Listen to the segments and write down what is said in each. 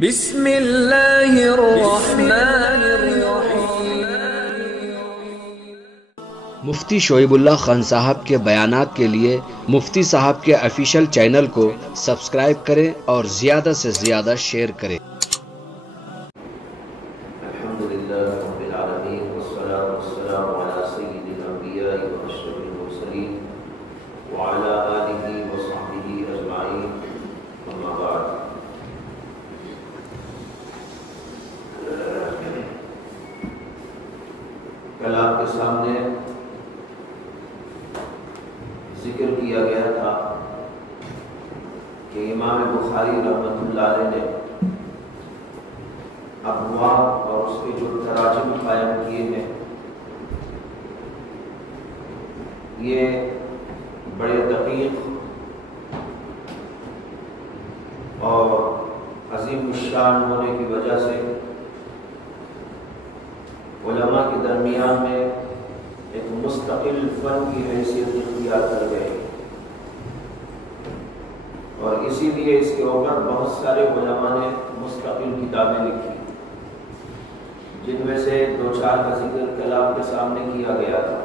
بسم اللہ الرحمن الرحیم۔ مفتی شعیب اللہ خان صاحب کے بیانات کے لیے مفتی صاحب کے آفیشیل چینل کو سبسکرائب کریں اور زیادہ سے زیادہ شیئر کریں۔ الحمدللہ رب العالمین والصلاة والسلام علی سید الانبیاء واشرف المرسلین وعلی آلہ وصحبہ اجمعین، اما بعد۔ کل آپ کے سامنے ذکر کیا گیا تھا کہ امام بخاری رحمۃ اللہ علیہ نے ابواب اور اس کے جو تراجم قائم کیے ہیں یہ بڑے دقیق اور عظیم الشان ہونے کی وجہ سے علماء کے درمیان میں ایک مستقل فن کی حیثیت اختیار کر گئے، اور اسی لیے اس کے اوپر بہت سارے علماء نے مستقل کتابیں لکھی، جن میں سے دو چار کا ذکر کل آپ کے سامنے کیا گیا تھا۔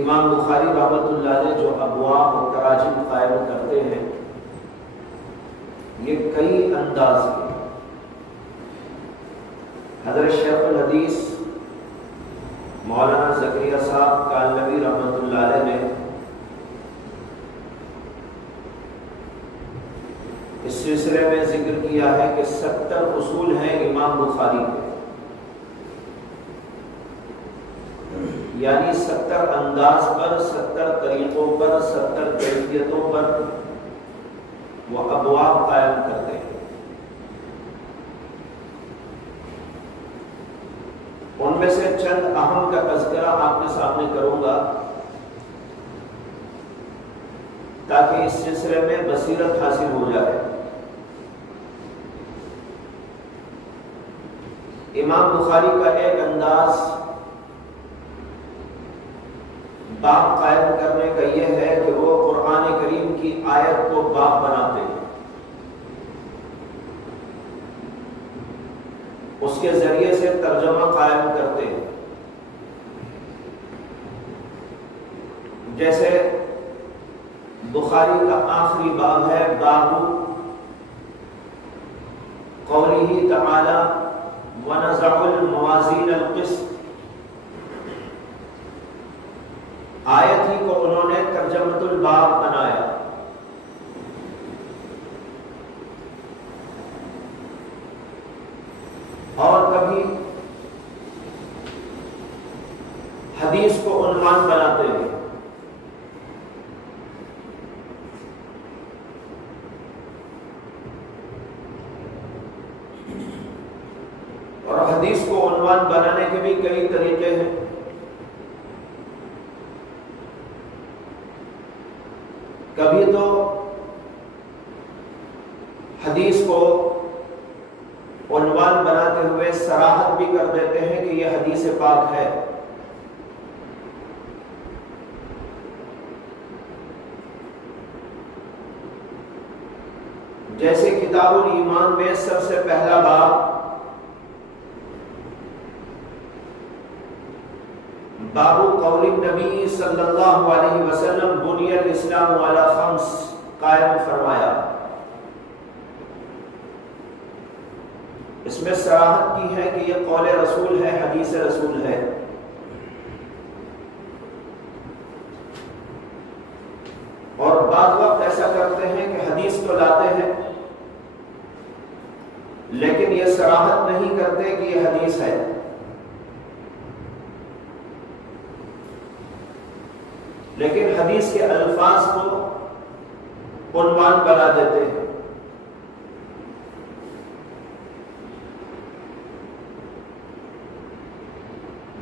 امام بخاری رحمۃ اللہ علیہ جو ابواب اور تراجم قائم کرتے ہیں یہ کئی انداز کے۔ حضرت شیخ الحدیث مولانا زکریا صاحب کالنوی رحمۃ اللہ علیہ نے اس سلسلے میں ذکر کیا ہے کہ 70 اصول ہیں امام بخاری کے، یعنی 70 انداز پر، 70 طریقوں پر، 70 کیفیتوں پر وہ ابواب قائم کرتے ہیں۔ ان میں سے چند اہم کا تذکرہ آپ کے سامنے کروں گا تاکہ اس سلسلے میں بصیرت حاصل ہو جائے۔ امام بخاری کا ایک انداز باب قائم کرنے کا یہ ہے کہ وہ قرآن کریم کی آیت کو باب بناتے ہیں، اس کے ذریعے سے ترجمہ قائم کرتے ہیں۔ جیسے بخاری کا آخری باب ہے باب قولہ تعالی وَنَزَعُ الْمَوَازِينَ الْقِسْطَ، آیت ہی کو انہوں نے ترجمۃ الباب بنایا۔ اور کبھی حدیث کو عنوان بناتے ہیں، اور حدیث کو عنوان بنانے کے بھی کئی طریقے ہیں۔ کبھی تو حدیث کو عنوان بناتے ہوئے صراحت بھی کر دیتے ہیں کہ یہ حدیث پاک ہے، جیسے کتاب الایمان میں سب سے پہلا باب باب قول النبی صلی اللہ علیہ وسلم بنی الاسلام علی خمس قائم فرمایا۔ اس میں صراحت کی ہے کہ یہ قول رسول ہے، حدیث رسول ہے۔ اور بعض وقت ایسا کرتے ہیں کہ حدیث تو لاتے ہیں لیکن یہ صراحت نہیں کرتے کہ یہ حدیث ہے، لیکن حدیث کے الفاظ کو عنوان بنا دیتے ہیں۔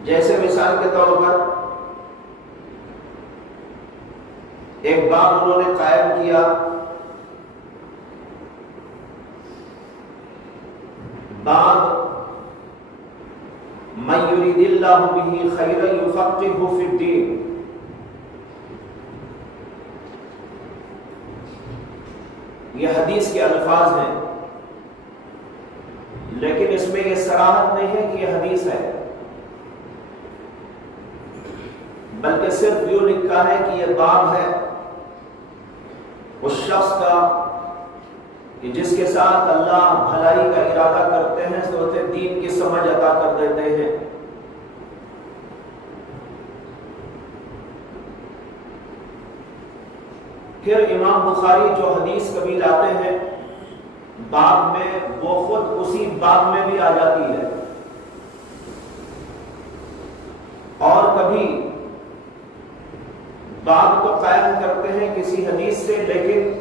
جیسے مثال کے طور پر ایک باب انہوں نے قائم کیا باب من یرید اللہ بہ خیرا یفقہہ فی الدین، یہ حدیث کے الفاظ ہیں، لیکن اس میں یہ صراحت نہیں ہے کہ یہ حدیث ہے، بلکہ صرف یوں لکھا ہے کہ یہ باب ہے اس شخص کا کہ جس کے ساتھ اللہ بھلائی کا ارادہ کرتے ہیں تو اسے دین کی سمجھ عطا کر دیتے ہیں۔ پھر امام بخاری جو حدیث کبھی لاتے ہیں باب میں، وہ خود اسی باب میں بھی آ جاتی ہے، اور کبھی باب کو قائم کرتے ہیں کسی حدیث سے، لیکن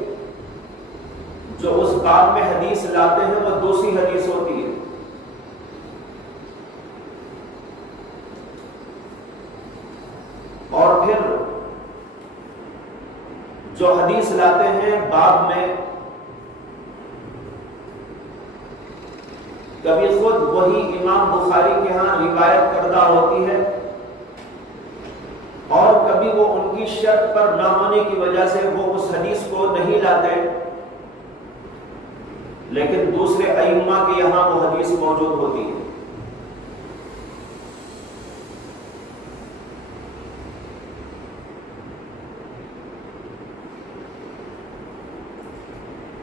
جو اس باب میں حدیث لاتے ہیں وہ دوسری حدیث ہوتی ہے۔ اور پھر جو حدیث لاتے ہیں باب میں، کبھی خود وہی امام بخاری کے ہاں روایت کردہ ہوتی ہے، اور کبھی وہ ان کی شرط پر نہ ہونے کی وجہ سے وہ اس حدیث کو نہیں لاتے، لیکن دوسرے ائمہ کے یہاں وہ حدیث موجود ہوتی ہے۔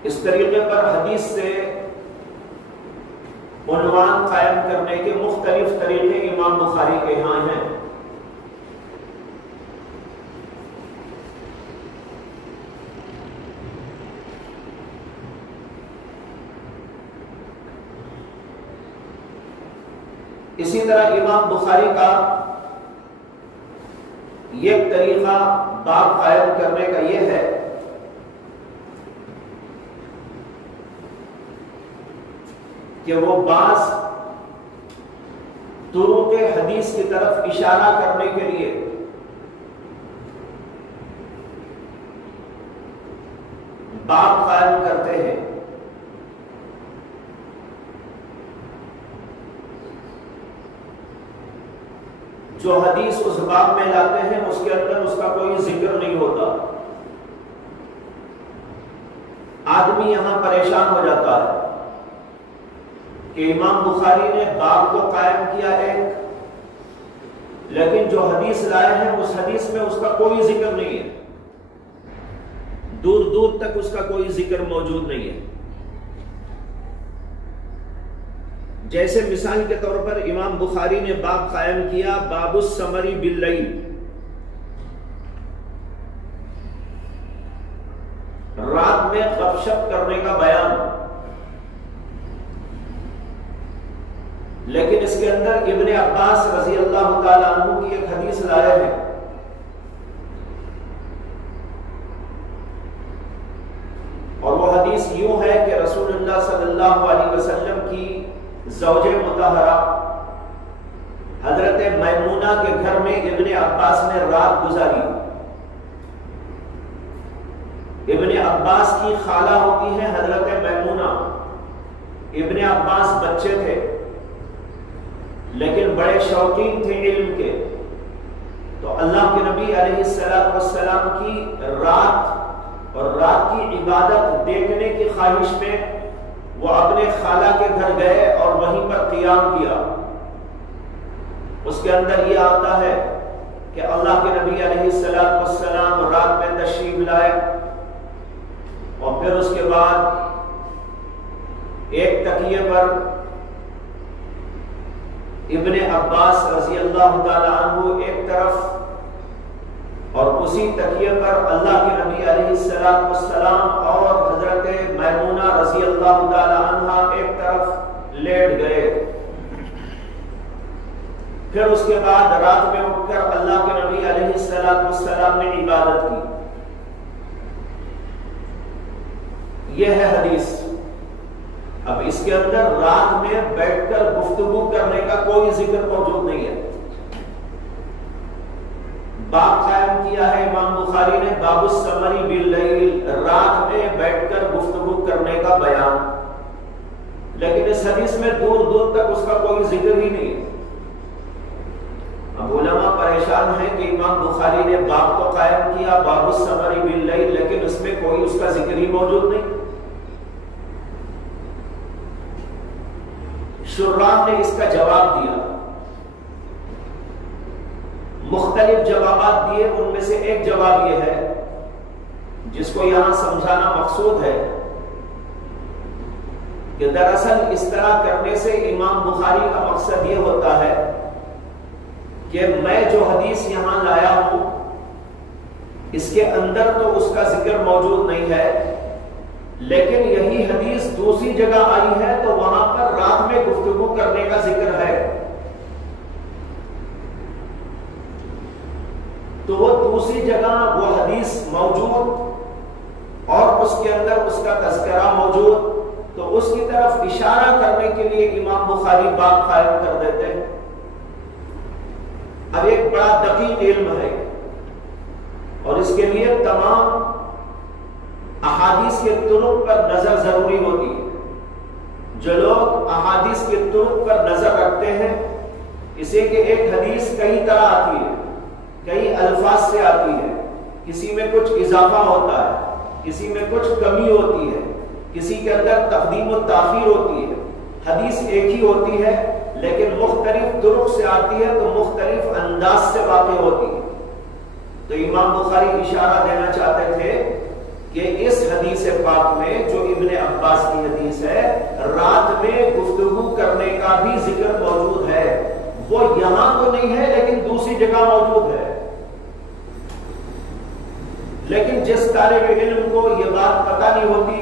اس طریقے پر حدیث سے عنوان قائم کرنے کے مختلف طریقے امام بخاری کے ہاں ہیں۔ اسی طرح امام بخاری کا یہ طریقہ باب قائم کرنے کا یہ ہے کہ وہ بعض طرق حدیث کی طرف اشارہ کرنے کے لیے باب قائم کرتے ہیں۔ جو حدیث اس باب میں لاتے ہیں اس کے اندر اس کا کوئی ذکر نہیں ہوتا، آدمی یہاں پریشان ہو جاتا ہے کہ امام بخاری نے باب کو قائم کیا ایک، لیکن جو حدیث لائے ہیں اس حدیث میں اس کا کوئی ذکر نہیں ہے، دور دور تک اس کا کوئی ذکر موجود نہیں ہے۔ جیسے مثال کے طور پر امام بخاری نے باب قائم کیا باب السمری باللیل، رات میں غپ شپ کرنے کا بیان، لیکن اس کے اندر ابن عباس رضی اللہ تعالیٰ عنہ کی ایک حدیث لائے ہیں، اور وہ حدیث یوں ہے کہ رسول اللہ صلی اللہ علیہ وسلم کی زوج مطہرہ حضرت میمونہ کے گھر میں ابن عباس نے رات گزاری۔ ابن عباس کی خالہ ہوتی ہے حضرت میمونہ، ابن عباس بچے تھے لیکن بڑے شوقین تھے علم کے، تو اللہ کے نبی علیہ السلام کی رات اور رات کی عبادت دیکھنے کی خواہش میں وہ اپنے خالہ کے گھر گئے اور وہیں پر قیام کیا۔ اس کے اندر یہ آتا ہے کہ اللہ کے نبی علیہ السلام رات میں تشریف لائے، اور پھر اس کے بعد ایک تکیے پر ابن عباس رضی اللہ تعالی عنہ ایک طرف، اور اسی تکیے پر اللہ کے نبی علیہ السلام اور حضرت میمونہ رضی اللہ تعالی عنہ ایک طرف لیٹ گئے۔ پھر اس کے بعد رات میں اٹھ کر اللہ کے نبی علیہ السلام نے عبادت کی۔ یہ ہے حدیث۔ اب اس کے اندر رات میں بیٹھ کر گفتگو کرنے کا کوئی ذکر موجود نہیں ہے۔ باب قائم کیا ہے امام بخاری نے باب السمری باللیل، رات میں بیٹھ کر گفتگو کرنے کا بیان، لیکن اس حدیث میں دور دور تک اس کا کوئی ذکر ہی نہیں ہے۔ اب علماء پریشان ہیں کہ امام بخاری نے باب کو قائم کیا باب السمری باللیل، لیکن اس میں کوئی اس کا ذکر ہی موجود نہیں۔ شراح نے اس کا جواب دیا، مختلف جوابات دیے، ان میں سے ایک جواب یہ ہے جس کو یہاں سمجھانا مقصود ہے کہ دراصل اس طرح کرنے سے امام بخاری کا مقصد یہ ہوتا ہے کہ میں جو حدیث یہاں لایا ہوں اس کے اندر تو اس کا ذکر موجود نہیں ہے، لیکن یہی حدیث دوسری جگہ آئی ہے تو وہاں پر رات میں گفتگو کرنے کا ذکر ہے، تو وہ دوسری جگہ وہ حدیث موجود اور اس کے اندر اس کا تذکرہ موجود، تو اس کی طرف اشارہ کرنے کے لیے امام بخاری باب قائم کر دیتے ہیں۔ اب ایک بڑا دقیق علم ہے اور اس کے لیے تمام احادیث کے طرق پر نظر ضروری ہوتی ہے۔ جو لوگ احادیث کے طرق پر نظر رکھتے ہیں، اسے کہ ایک حدیث کئی طرح آتی ہے، کئی الفاظ سے آتی ہے، کسی میں کچھ اضافہ ہوتا ہے، کسی میں کچھ کمی ہوتی ہے، کسی کے اندر تقدیم و تاخیر ہوتی ہے، حدیث ایک ہی ہوتی ہے لیکن مختلف طرق سے آتی ہے تو مختلف انداز سے واقع ہوتی ہے۔ تو امام بخاری اشارہ دینا چاہتے تھے کہ اس حدیث پاک میں جو ابن عباس کی حدیث ہے، رات میں گفتگو کرنے کا بھی ذکر موجود ہے، وہ یہاں تو نہیں ہے لیکن دوسری جگہ موجود ہے۔ لیکن جس طالب علم کو یہ بات پتہ نہیں ہوتی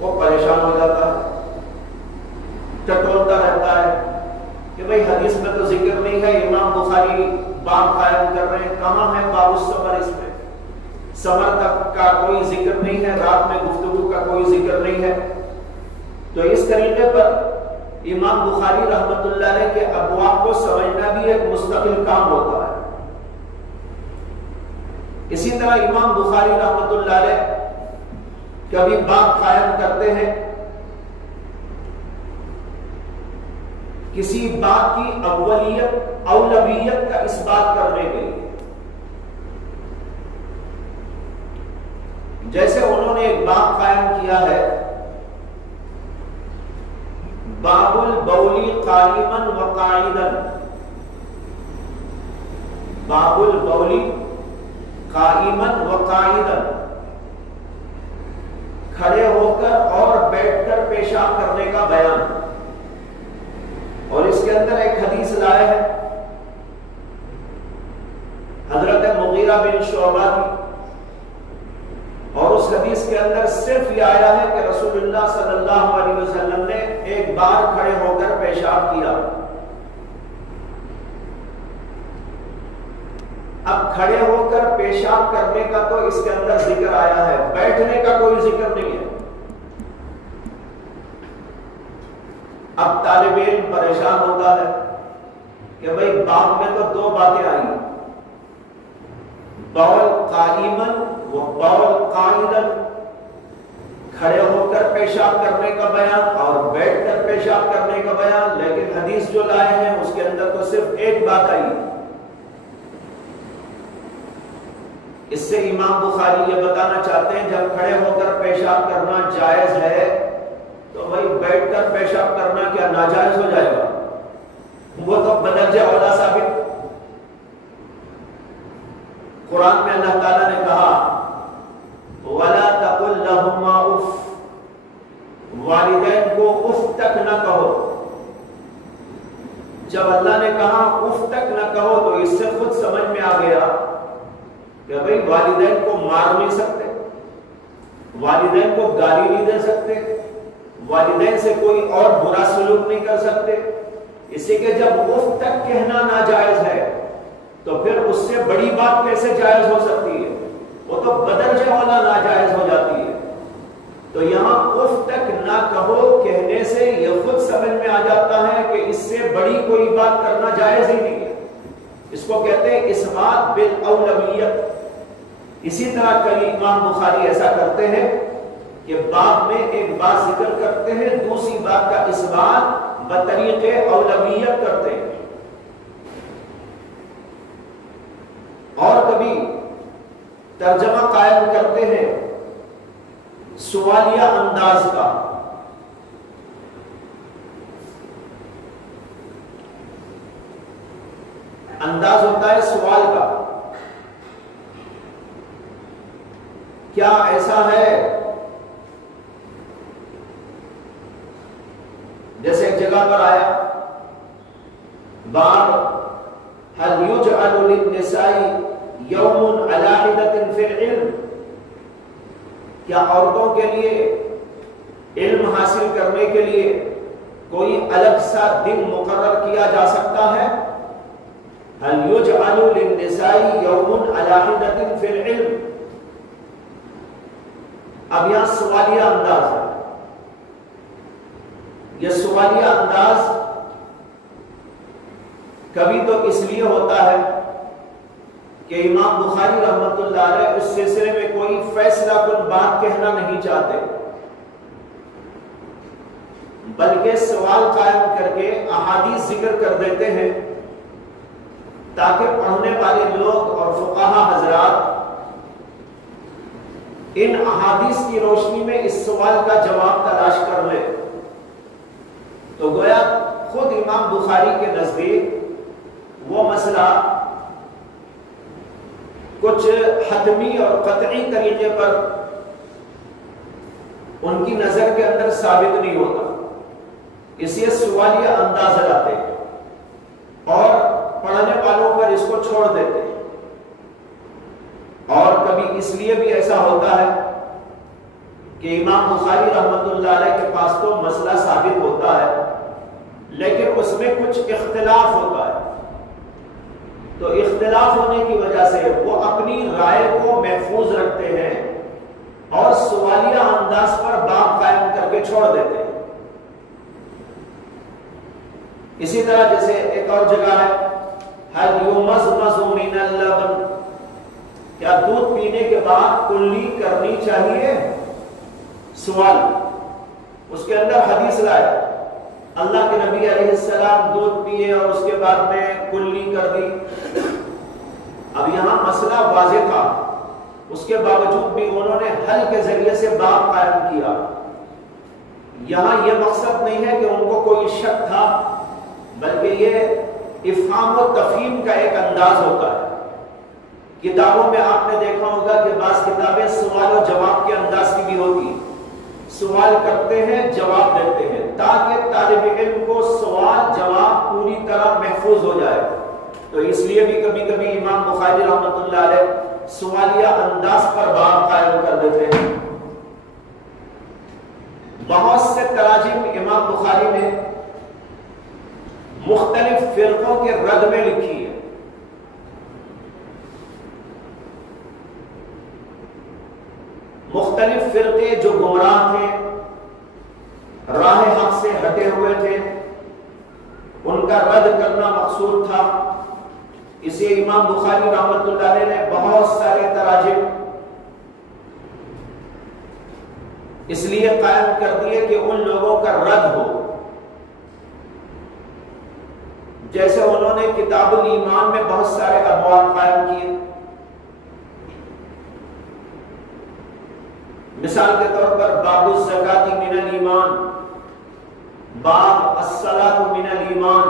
وہ پریشان ہو جاتا ہے، ٹٹولتا رہتا ہے کہ بھئی حدیث میں تو ذکر نہیں ہے، امام بخاری باب قائم کر رہے ہیں، کہاں ہے باب السمر؟ اس میں سمر تک کا کوئی ذکر نہیں ہے، رات میں گفتگو کا کوئی ذکر نہیں ہے۔ تو اس طریقے پر امام بخاری رحمت اللہ علیہ کے ابواب کو سمجھنا بھی ایک مستقل کام ہوتا ہے۔ اسی طرح امام بخاری رحمت اللہ علیہ کبھی باب قائم کرتے ہیں کسی بات کی اولیت اولویت کا اس بات کرنے کے لیے، جیسے انہوں نے ایک باب قائم کیا ہے باب البولی قائما و قاعدا، باب البولی قائما و قاعدا، کھڑے ہو کر اور بیٹھ کر پیشاب کرنے کا بیان، اور اس کے اندر ایک حدیث لائے ہے حضرت مغیرہ بن شعبہ کی، اور اس حدیث کے اندر صرف یہ آیا ہے کہ رسول اللہ صلی اللہ علیہ وسلم نے ایک بار کھڑے ہو کر پیشاب کیا۔ اب کھڑے ہو کر پیشاب کرنے کا تو اس کے اندر ذکر آیا ہے، بیٹھنے کا کوئی ذکر نہیں ہے۔ اب طالب علم پریشان ہوتا ہے کہ بھئی باب میں تو دو باتیں آئی، بول قائمن و بول قاعدن، کھڑے ہو کر پیشاب کرنے کا بیان اور بیٹھ کر پیشاب کرنے کا بیان، لیکن حدیث جو لائے ہیں اس کے اندر تو صرف ایک بات آئی۔ اس سے امام بخاری یہ بتانا چاہتے ہیں جب کھڑے ہو کر پیشاب کرنا جائز ہے تو بھائی بیٹھ کر پیشاب کرنا کیا ناجائز ہو جائے گا؟ وہ تو بدرجہ اولا ثابت۔ قرآن میں اللہ تعالیٰ نے کہا وَلَا تَقُلْ لَهُمَا اُفْ، والدین کو اف تک نہ کہو۔ جب اللہ نے کہا اف تک نہ کہو تو اس سے خود سمجھ میں آ گیا کہ بھئی والدین کو مار نہیں سکتے، والدین کو گالی نہیں دے سکتے، والدین سے کوئی اور برا سلوک نہیں کر سکتے، اسی کے جب اف تک کہنا ناجائز ہے تو پھر اس سے بڑی بات کیسے جائز ہو سکتی ہے؟ وہ تو بدرجہ والا ناجائز ہو جاتی ہے۔ تو یہاں اف تک نہ کہو کہنے سے یہ خود سمجھ میں آ جاتا ہے کہ اس سے بڑی کوئی بات کرنا جائز ہی نہیں ہے۔ اس کو کہتے ہیں اثبات بالاولویت۔ اسی طرح کئی امام بخاری ایسا کرتے ہیں کہ باب میں ایک بات ذکر کرتے ہیں، دوسری بات کا اثبات بطریق اولویت کرتے ہیں۔ اور کبھی ترجمہ قائم کرتے ہیں سوالیہ انداز کا، انداز ہوتا ہے سوال کا. کیا ایسا ہے جیسے ایک جگہ پر آیا باب هل يجعل للنساء يوم على حدة في العلم، کیا عورتوں کے لیے علم حاصل کرنے کے لیے کوئی الگ سا دن مقرر کیا جا سکتا ہے؟ هل يجعل للنساء يوم على حدة في العلم. اب یہاں سوالیہ انداز ہے. یہ سوالیہ انداز کبھی تو اس لیے ہوتا ہے کہ امام بخاری رحمت اللہ علیہ اس سلسلے میں کوئی فیصلہ کن بات کہنا نہیں چاہتے، بلکہ سوال قائم کر کے احادیث ذکر کر دیتے ہیں تاکہ پڑھنے والے لوگ اور فقہا حضرات ان احادیث کی روشنی میں اس سوال کا جواب تلاش کر لیں. تو گویا خود امام بخاری کے نزدیک وہ مسئلہ کچھ حتمی اور قطعی طریقے پر ان کی نظر کے اندر ثابت نہیں ہوتا، اس لیے سوالیہ انداز لاتے ہیں اور پڑھنے والوں پر اس کو چھوڑ دیتے ہیں. اور کبھی اس لیے بھی ایسا ہوتا ہے کہ امام بخاری رحمت اللہ علیہ کے پاس تو مسئلہ ثابت ہوتا ہے لیکن اس میں کچھ اختلاف ہوتا ہے، تو اختلاف ہونے کی وجہ سے وہ اپنی رائے کو محفوظ رکھتے ہیں اور سوالیہ انداز پر باب قائم کر کے چھوڑ دیتے ہیں. اسی طرح جیسے ایک اور جگہ ہے هل يمزمز من اللبن، کیا دودھ پینے کے بعد کلی کرنی چاہیے؟ سوال. اس کے اندر حدیث لائے اللہ کے نبی علیہ السلام دودھ پیے اور اس کے بعد میں کلی کر دی. اب یہاں مسئلہ واضح تھا، اس کے باوجود بھی انہوں نے حل کے ذریعے سے باب قائم کیا. یہاں یہ مقصد نہیں ہے کہ ان کو کوئی شک تھا، بلکہ یہ افہام و تفہیم کا ایک انداز ہوتا ہے. کتابوں میں آپ نے دیکھا ہوگا کہ بعض کتابیں سوال و جواب کے انداز کی بھی ہوتی ہیں. سوال کرتے ہیں، جواب دیتے ہیں تاکہ طالب علم کو سوال جواب پوری طرح محفوظ ہو جائے. تو اس لیے بھی کبھی کبھی امام بخاری رحمت اللہ علیہ سوالیہ انداز پر باب قائم کر دیتے ہیں. بہت سے تراجم امام بخاری نے مختلف فرقوں کے رد میں لکھی ہے. مختلف فرقے جو گمراہ تھے، راہ حق سے ہٹے ہوئے تھے، ان کا رد کرنا مقصود تھا. اسے امام بخاری رحمت اللہ علیہ نے بہت سارے تراجم اس لیے قائم کر دیے کہ ان لوگوں کا رد ہو. جیسے انہوں نے کتاب الایمان میں بہت سارے ابواب قائم کیے. مثال کے طور پر باب الزکاۃ من الایمان، باب الصلاۃ من الایمان،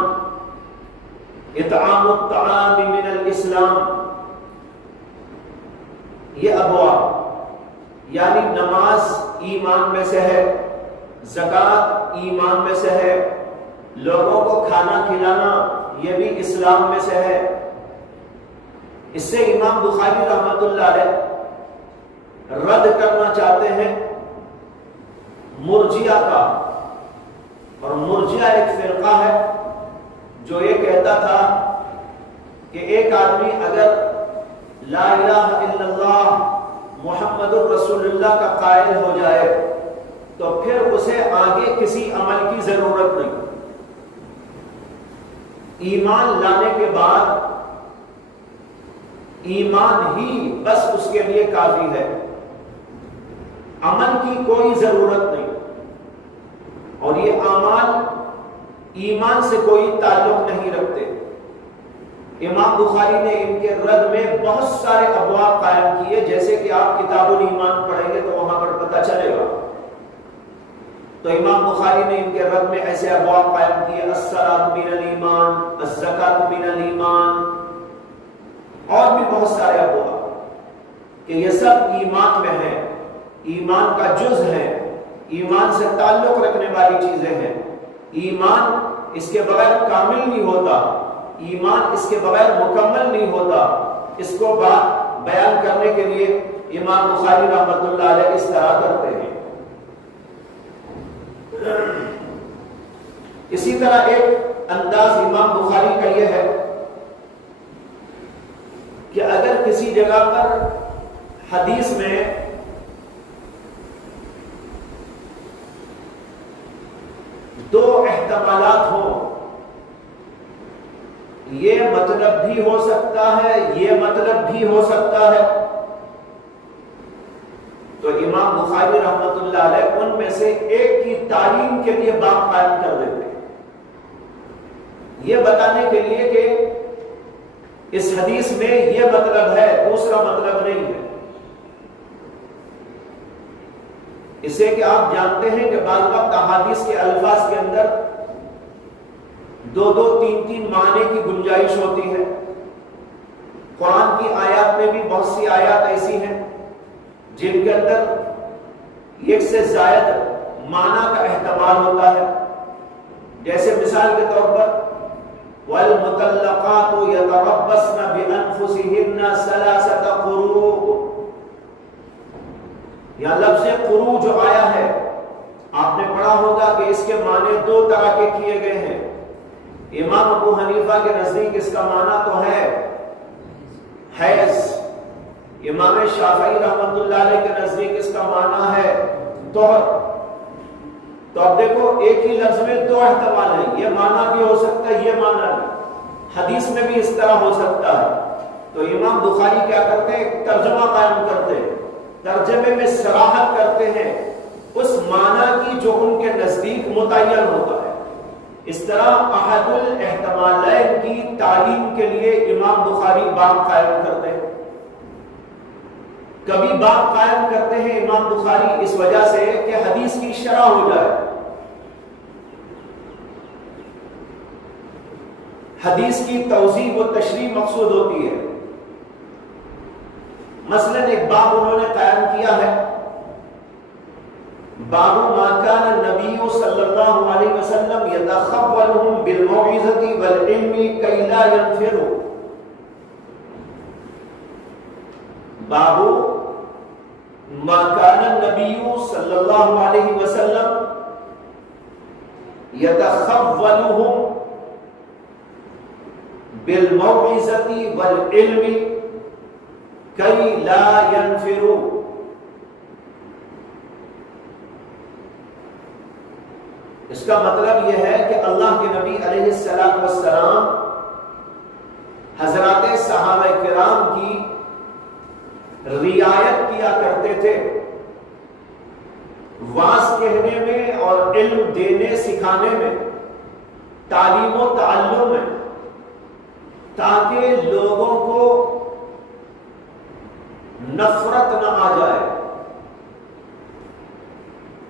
اطعام الطعام من الاسلام. یہ ابواب یعنی نماز ایمان میں سے ہے، زکات ایمان میں سے ہے، لوگوں کو کھانا کھلانا یہ بھی اسلام میں سے ہے. اس سے امام بخاری رحمت اللہ علیہ رد کرنا چاہتے ہیں مرجئہ کا. اور مرجئہ ایک فرقہ ہے جو یہ کہتا تھا کہ ایک آدمی اگر لا الہ الا اللہ محمد الرسول اللہ کا قائل ہو جائے تو پھر اسے آگے کسی عمل کی ضرورت نہیں. ایمان لانے کے بعد ایمان ہی بس اس کے لیے کافی ہے، عمل کی کوئی ضرورت نہیں. اور یہ اعمال ایمان سے کوئی تعلق نہیں رکھتے. امام بخاری نے ان کے رد میں بہت سارے ابواب قائم کیے، جیسے کہ آپ کتاب الایمان پڑھیں گے تو وہاں پر پتہ چلے گا. تو امام بخاری نے ان کے رد میں ایسے ابواب قائم کیے: الصلاۃ من الایمان، الزکاۃ من الایمان، اور بھی بہت سارے ابواب کہ یہ سب ایمان میں ہے، ایمان کا جز ہے، ایمان سے تعلق رکھنے والی چیزیں ہیں۔ ایمان اس کے بغیر کامل نہیں ہوتا، ایمان اس کے بغیر مکمل نہیں ہوتا۔ اس کو بات بیان کرنے کے لیے امام بخاری رحمۃ اللہ علیہ اس طرح کرتے ہیں۔ اسی طرح ایک انداز امام بخاری کا یہ ہے کہ اگر کسی جگہ پر حدیث میں دو احتمالات ہوں، یہ مطلب بھی ہو سکتا ہے، یہ مطلب بھی ہو سکتا ہے، تو امام بخاری رحمۃ اللہ علیہ ان میں سے ایک کی تعلیم کے لیے باب قائم کر دیتے ہیں، یہ بتانے کے لیے کہ اس حدیث میں یہ مطلب ہے، دوسرا مطلب نہیں ہے۔ اسے کہ آپ جانتے ہیں کہ بعض وقت احادیث کے الفاظ کے اندر دو دو تین تین معنی کی گنجائش ہوتی ہے۔ قرآن کی آیات میں بھی بہت سی آیات ایسی ہیں جن کے اندر ایک سے زائد معنی کا احتمال ہوتا ہے، جیسے مثال کے طور پر وَالْمُطَلَّقَاتُ يَتَرَبَّصْنَ بِأَنفُسِهِنَّ ثَلَاثَةَ قُرُوءٍ، یا لفظ قروء جو آیا ہے آپ نے پڑھا ہوگا کہ اس کے معنی دو طرح کے کیے گئے ہیں۔ امام ابو حنیفہ کے نزدیک اس کا معنی تو ہے حیض، امام شافعی رحمۃ اللہ علیہ کے نزدیک اس کا معنی ہے طہر۔ تو اب دیکھو ایک ہی لفظ میں دو احتمال ہیں، یہ معنی بھی ہو سکتا ہے، یہ معنی بھی، حدیث میں بھی اس طرح ہو سکتا ہے۔ تو امام بخاری کیا کرتے ہیں، ترجمہ قائم کرتے ہیں، ترجمے میں صراحت کرتے ہیں اس معنی کی جو ان کے نزدیک متعین ہوتا ہے۔ اس طرح احد الاحتمالین کی تعلیم کے لیے امام بخاری باب قائم کرتے ہیں۔ کبھی باب قائم کرتے ہیں امام بخاری اس وجہ سے کہ حدیث کی شرح ہو جائے، حدیث کی توضیح و تشریح مقصود ہوتی ہے۔ مثلا ایک باب انہوں نے قائم کیا ہے، باب ما کان النبی صلی اللہ علیہ وسلم یتخولهم بالموعظۃ والعلم کی لا ينفروا، باب ما کان النبی صلی اللہ علیہ وسلم یتخولهم بالموعظۃ والعلم کی لا ينفروا۔ اس کا مطلب یہ ہے کہ اللہ کے نبی علیہ السلام حضرات صحابہ کرام کی رعایت کیا کرتے تھے واعظ کہنے میں اور علم دینے سکھانے میں، تعلیم و تعلم میں، تاکہ لوگوں کو نفرت نہ آ جائے۔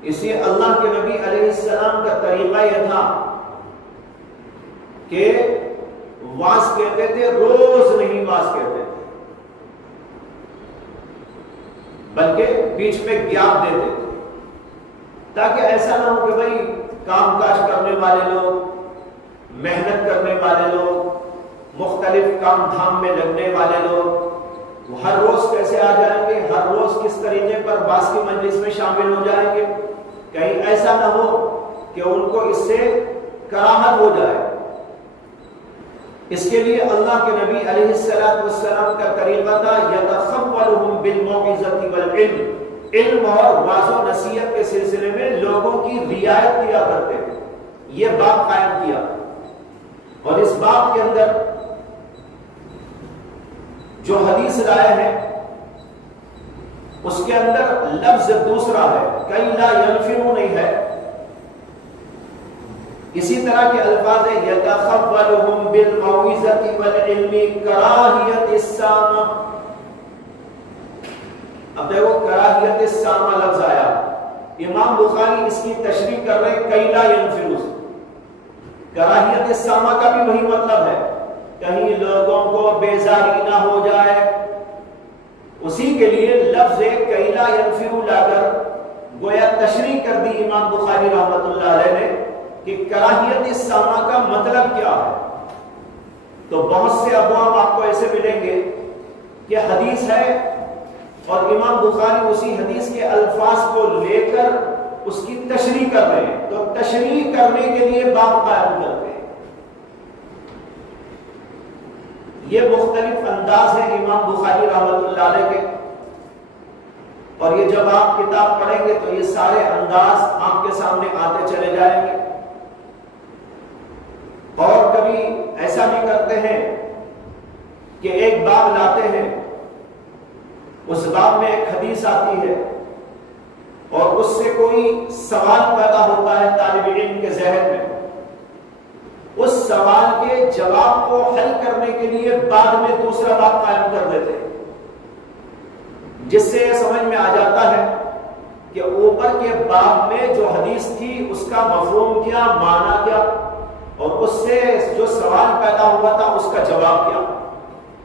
اسی اللہ کے نبی علیہ السلام کا طریقہ یہ تھا کہ واعظ کہتے تھے، روز نہیں واعظ کہتے تھے، بلکہ بیچ میں گیپ دیتے تھے تاکہ ایسا نہ ہو کہ بھائی کام کاج کرنے والے لوگ، محنت کرنے والے لوگ، مختلف کام دھام میں لگنے والے لوگ وہ ہر روز کیسے آ جائیں گے، ہر روز کس طریقے پر باس کی مجلس میں شامل ہو جائیں گے، کہیں ایسا نہ ہو کہ ان کو اس سے کراہت ہو جائے۔ اس کے لیے اللہ کے نبی علیہ السلام کا طریقہ تھا یتخولهم بالموعظۃ والعلم، علم اور واعظ و نصیحت کے سلسلے میں لوگوں کی رعایت کیا کرتے تھے۔ یہ باب قائم کیا، اور اس باب کے اندر جو حدیث لائے ہیں اس کے اندر لفظ دوسرا ہے، کئی لا ينفروا نہیں ہے، اسی طرح کے الفاظ ہیں یتخولهم بالموعظۃ والعلم کراہیت السامہ۔ اب دیکھو کراہیت السامہ لفظ آیا، امام بخاری اس کی تشریح کر رہے کئی لا ينفروا، کراہیت السامہ کا بھی وہی مطلب ہے کہیں لوگوں کو بیزاری نہ ہو جائے، اسی کے لیے لفظ کیلا ینفروا لا کر گویا تشریح کر دی امام بخاری رحمۃ اللہ علیہ نے کہ کراہیت السماع کا مطلب کیا ہے۔ تو بہت سے ابواب آپ کو ایسے ملیں گے کہ حدیث ہے اور امام بخاری اسی حدیث کے الفاظ کو لے کر اس کی تشریح کر رہے ہیں، تو تشریح کرنے کے لیے باب قائم کرتے ہیں۔ یہ مختلف انداز ہیں امام بخاری رحمۃ اللہ علیہ کے، اور یہ جب آپ کتاب پڑھیں گے تو یہ سارے انداز آپ کے سامنے آتے چلے جائیں گے۔ اور کبھی ایسا بھی کرتے ہیں کہ ایک باب لاتے ہیں، اس باب میں ایک حدیث آتی ہے اور اس سے کوئی سوال پیدا ہوتا ہے طالب علم کے ذہن میں، اس سوال کے جواب کو حل کرنے کے لیے بعد میں دوسرا باب قائم کر دیتے ہیں، جس سے یہ سمجھ میں آ جاتا ہے کہ اوپر کے باب میں جو حدیث تھی اس کا مفہوم کیا، معنی کیا، اور اس سے جو سوال پیدا ہوا تھا اس کا جواب کیا۔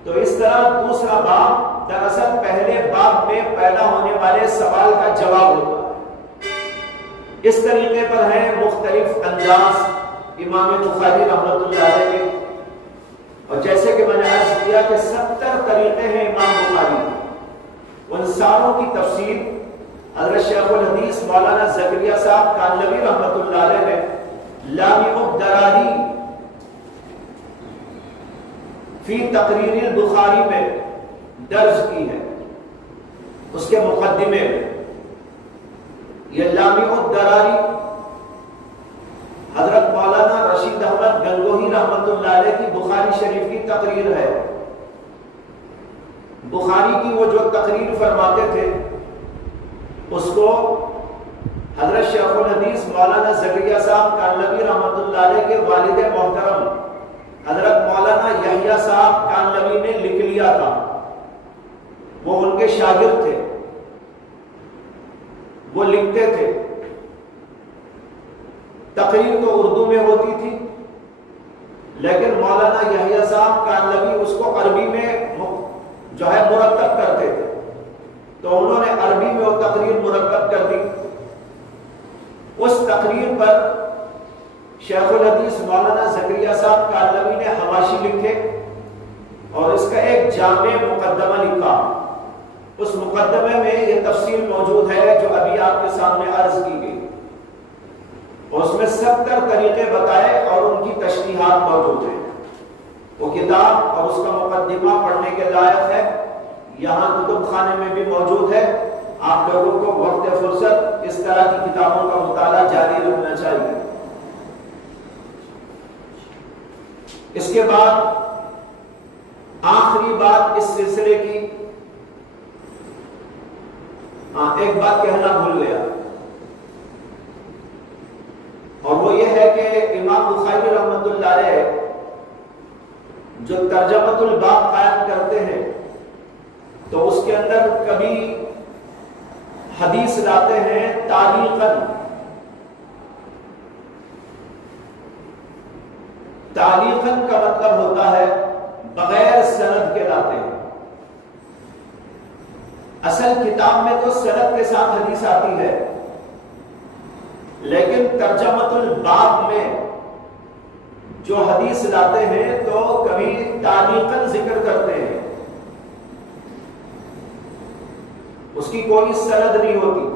تو اس طرح دوسرا باب دراصل پہلے باب میں پیدا ہونے والے سوال کا جواب ہوتا ہے۔ اس طریقے پر ہیں مختلف انداز امام بخاری رحمۃ اللہ علیہ کے، اور جیسے کہ میں نے عرض کیا کہ 70 طریقے ہیں امام بخاری، ان ساروں کی تفصیل حضرت شیخ الحدیث مولانا زکریا صاحب کانلوی رحمۃ اللہ علیہ نے لامع الدراری فی تقریر البخاری میں درج کی ہے۔ اس کے مقدمے میں یہ لامع الدراری حضرت مولانا رشید احمد گنگوہی رحمۃ اللہ علیہ کی بخاری شریف کی تقریر ہے۔ بخاری کی وہ جو تقریر فرماتے تھے اس کو حضرت شیخ الحدیث مولانا زکریا صاحب کانلوی رحمۃ اللہ علیہ کے والد محترم حضرت مولانا یحییٰ صاحب کانلوی نے لکھ لیا تھا، وہ ان کے شاگرد تھے، وہ لکھتے تھے۔ تقریر تو اردو میں ہوتی تھی لیکن مولانا یحییٰ صاحب کانلوی اس کو عربی میں جو ہے مرتب کرتے تھے، تو انہوں نے عربی میں وہ تقریر مرتب کر دی۔ اس تقریر پر شیخ الحدیث مولانا زکریا صاحب کانلوی نے حواشی لکھے اور اس کا ایک جامع مقدمہ لکھا۔ اس مقدمے میں یہ تفصیل موجود ہے جو ابھی آپ کے سامنے عرض کی گئی، اور اس میں 70 طریقے بتائے اور ان کی تشریحات موجود ہیں۔ وہ کتاب اور اس کا مقدمہ پڑھنے کے لائق ہے، یہاں کتب خانے میں بھی موجود ہے۔ آپ لوگوں کو وقت فرصت اس طرح کی کتابوں کا مطالعہ جاری رکھنا چاہیے۔ اس کے بعد آخری بات اس سلسلے کی، ایک بات کہنا بھول گیا، اور وہ یہ ہے کہ امام بخاری رحمۃ اللہ علیہ جو ترجمۃ الباب قائم کرتے ہیں تو اس کے اندر کبھی حدیث لاتے ہیں تعلیقاً۔ تعلیقاً کا مطلب ہوتا ہے بغیر سند کے لاتے ہیں۔ اصل کتاب میں تو سند کے ساتھ حدیث آتی ہے، لیکن ترجمۃ الباب میں جو حدیث لاتے ہیں تو کبھی تعلیقاً ذکر کرتے ہیں، اس کی کوئی سند نہیں ہوتی،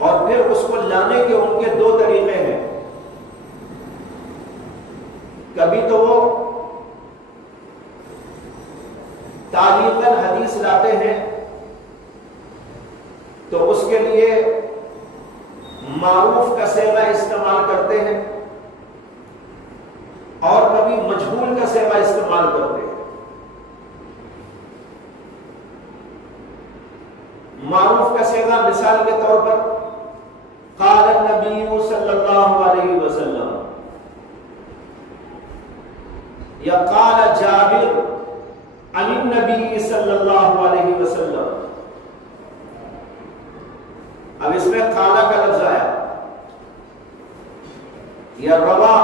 اور پھر اس کو لانے کے ان کے 2 طریقے ہیں۔ کبھی تو وہ تعلیقاً حدیث لاتے ہیں تو اس کے لیے معروف کا صیغہ استعمال کرتے ہیں، اور کبھی مجہول کا صیغہ استعمال کرتے ہیں۔ معروف کا صیغہ مثال کے طور پر قال النبی صلی اللہ علیہ وسلم، یا قال جابر عن النبی صلی اللہ علیہ وسلم۔ اب اس میں قال کا لفظ آیا، یا روا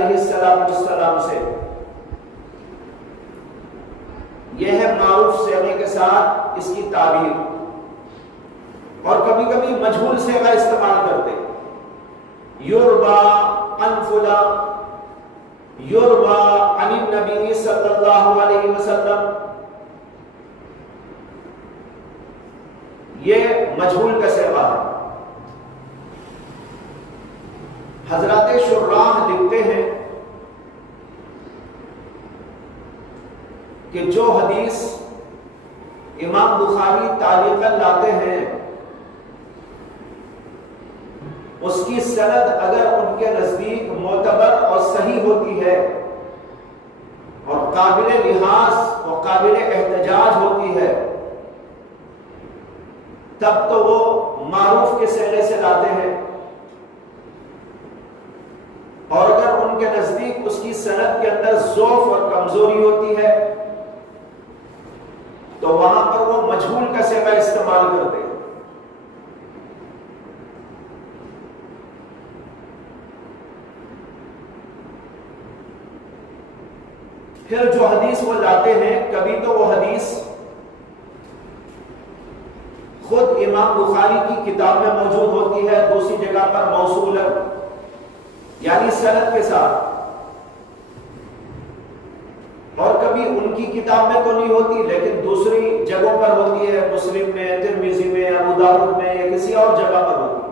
علیہ السلام سے، یہ ہے معروف صیغے کے ساتھ اس کی تعبیر، اور کبھی کبھی مجہول صیغہ استعمال کرتے، یربا عن فلان، یربا عن النبی صلی اللہ علیہ وسلم، یہ مجہول کا صیغہ ہے۔ حضرات شراح لکھتے ہیں کہ جو حدیث امام بخاری تعلیقاً لاتے ہیں اس کی سند اگر ان کے نزدیک معتبر اور صحیح ہوتی ہے اور قابل لحاظ اور قابل احتجاج ہوتی ہے تب تو وہ معروف کے صیغے سے لاتے ہیں، اور اگر ان کے نزدیک اس کی سند کے اندر ضعف اور کمزوری ہوتی ہے تو وہاں پر وہ مجہول کا صیغہ استعمال کرتے ہیں۔ پھر جو حدیث وہ لاتے ہیں کبھی تو وہ حدیث خود امام بخاری کی کتاب میں موجود ہوتی ہے، دوسری جگہ پر موصول ہے یعنی سند کے ساتھ، اور کبھی ان کی کتاب میں تو نہیں ہوتی لیکن دوسری جگہوں پر ہوتی ہے، مسلم میں، ترمذی میں، ابو داؤد میں یا کسی اور جگہ پر ہوتی ہے۔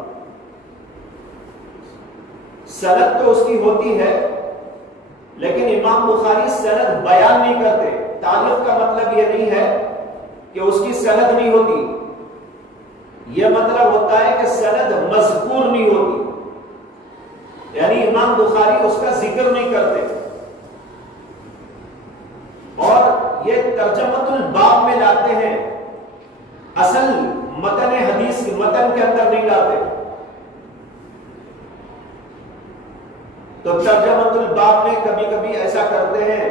سند تو اس کی ہوتی ہے لیکن امام بخاری سند بیان نہیں کرتے۔ تعلیق کا مطلب یہ نہیں ہے کہ اس کی سند نہیں ہوتی، یہ مطلب ہوتا ہے کہ سند مذکور نہیں ہوتی، یعنی امام بخاری اس کا ذکر نہیں کرتے، اور یہ ترجمۃ الباب میں لاتے ہیں، اصل متن حدیث کے متن کے اندر نہیں لاتے۔ تو ترجمۃ الباب میں کبھی کبھی ایسا کرتے ہیں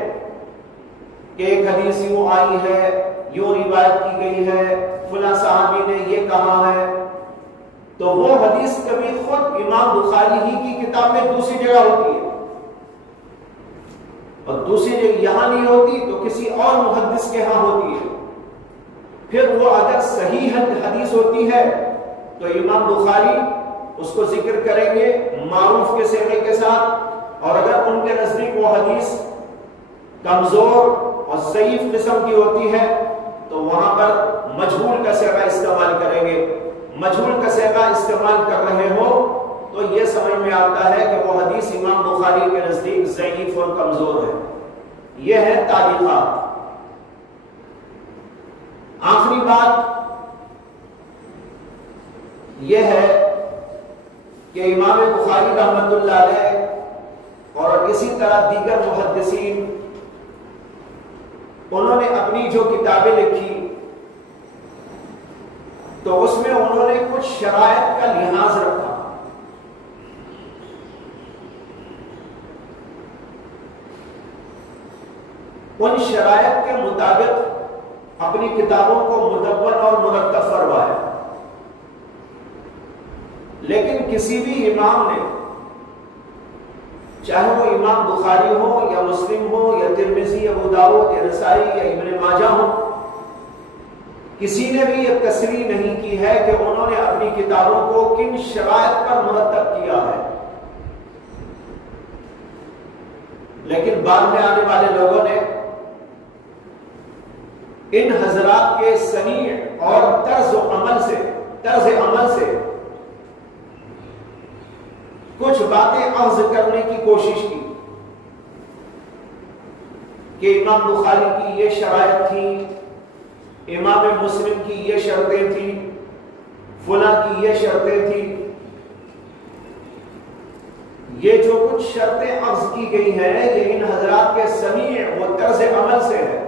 کہ ایک حدیث یوں آئی ہے، یوں روایت کی گئی ہے، فلاں صحابی نے یہ کہا ہے، تو وہ حدیث کبھی خود امام بخاری ہی کی کتاب میں دوسری جگہ ہوتی ہے اور دوسری جگہ یہاں نہیں ہوتی تو کسی اور محدث کے ہاں ہوتی ہے۔ پھر وہ اگر صحیح حدیث ہوتی ہے تو امام بخاری اس کو ذکر کریں گے معروف کے صیغے کے ساتھ، اور اگر ان کے نزدیک وہ حدیث کمزور اور ضعیف قسم کی ہوتی ہے تو وہاں پر مجہول کا صیغہ استعمال کریں گے۔ مجہول کا صیغہ استعمال کر رہے ہو تو یہ سمجھ میں آتا ہے کہ وہ حدیث امام بخاری کے نزدیک ضعیف اور کمزور ہے۔ یہ ہے تعلیقات۔ آخری بات یہ ہے کہ امام بخاری رحمۃ اللہ علیہ اور اسی طرح دیگر محدثین انہوں نے اپنی جو کتابیں لکھی تو اس میں انہوں نے کچھ شرائط کا لحاظ رکھا۔ ان شرائط کے مطابق اپنی کتابوں کو مدون اور مرتب فرمایا، لیکن کسی بھی امام نے، چاہے وہ امام بخاری ہو یا مسلم ہو یا ترمذی یا ابو داؤد یا نسائی یا ابن ماجہ ہو، کسی نے بھی یہ تصریح نہیں کی ہے کہ انہوں نے اپنی کتابوں کو کن شرائط پر مرتب کیا ہے، لیکن بعد میں آنے والے لوگوں نے ان حضرات کے صنیع اور طرز عمل سے کچھ باتیں اخذ کرنے کی کوشش کی کہ امام بخاری کی یہ شرائط تھی، امام مسلم کی یہ شرطیں تھیں، فلاں کی یہ شرطیں تھیں۔ یہ جو کچھ شرطیں اخذ کی گئی ہیں یہ ان حضرات کے صنیع و طرز عمل سے ہے،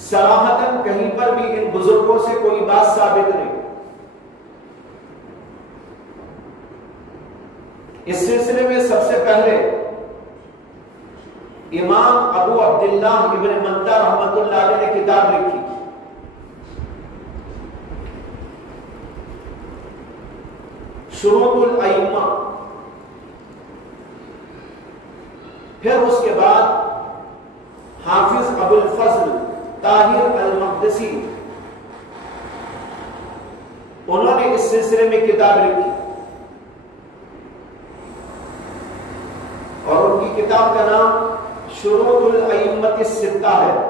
صراحتاً کہیں پر بھی ان بزرگوں سے کوئی بات ثابت نہیں۔ اس سلسلے میں سب سے پہلے امام ابو عبداللہ ابن مندہ رحمۃ اللہ علیہ نے کتاب لکھی، شروط الائمہ۔ پھر اس کے بعد حافظ ابو الفضل طاہر المقدسی، انہوں نے اس سلسلے میں کتاب لکھی اور ان کی کتاب کا نام شروط الائمۃ الستہ ہے۔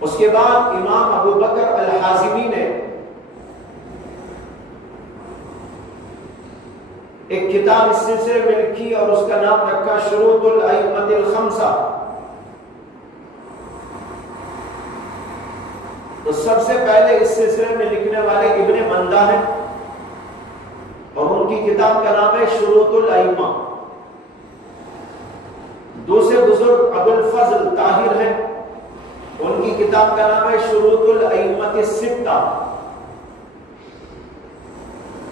اس کے بعد امام ابو بکر الحازمی نے ایک کتاب اس سلسلے میں لکھی اور اس کا نام رکھا شروط الائمۃ الخمسہ۔ تو سب سے پہلے اس سلسلے میں لکھنے والے ابن مندہ ہیں اور ان کی کتاب کا نام ہے شروط الائمہ۔ دوسرے بزرگ ابو الفضل طاہر ہیں، ان کی کتاب کا نام ہے شروط الائمۃ الستہ۔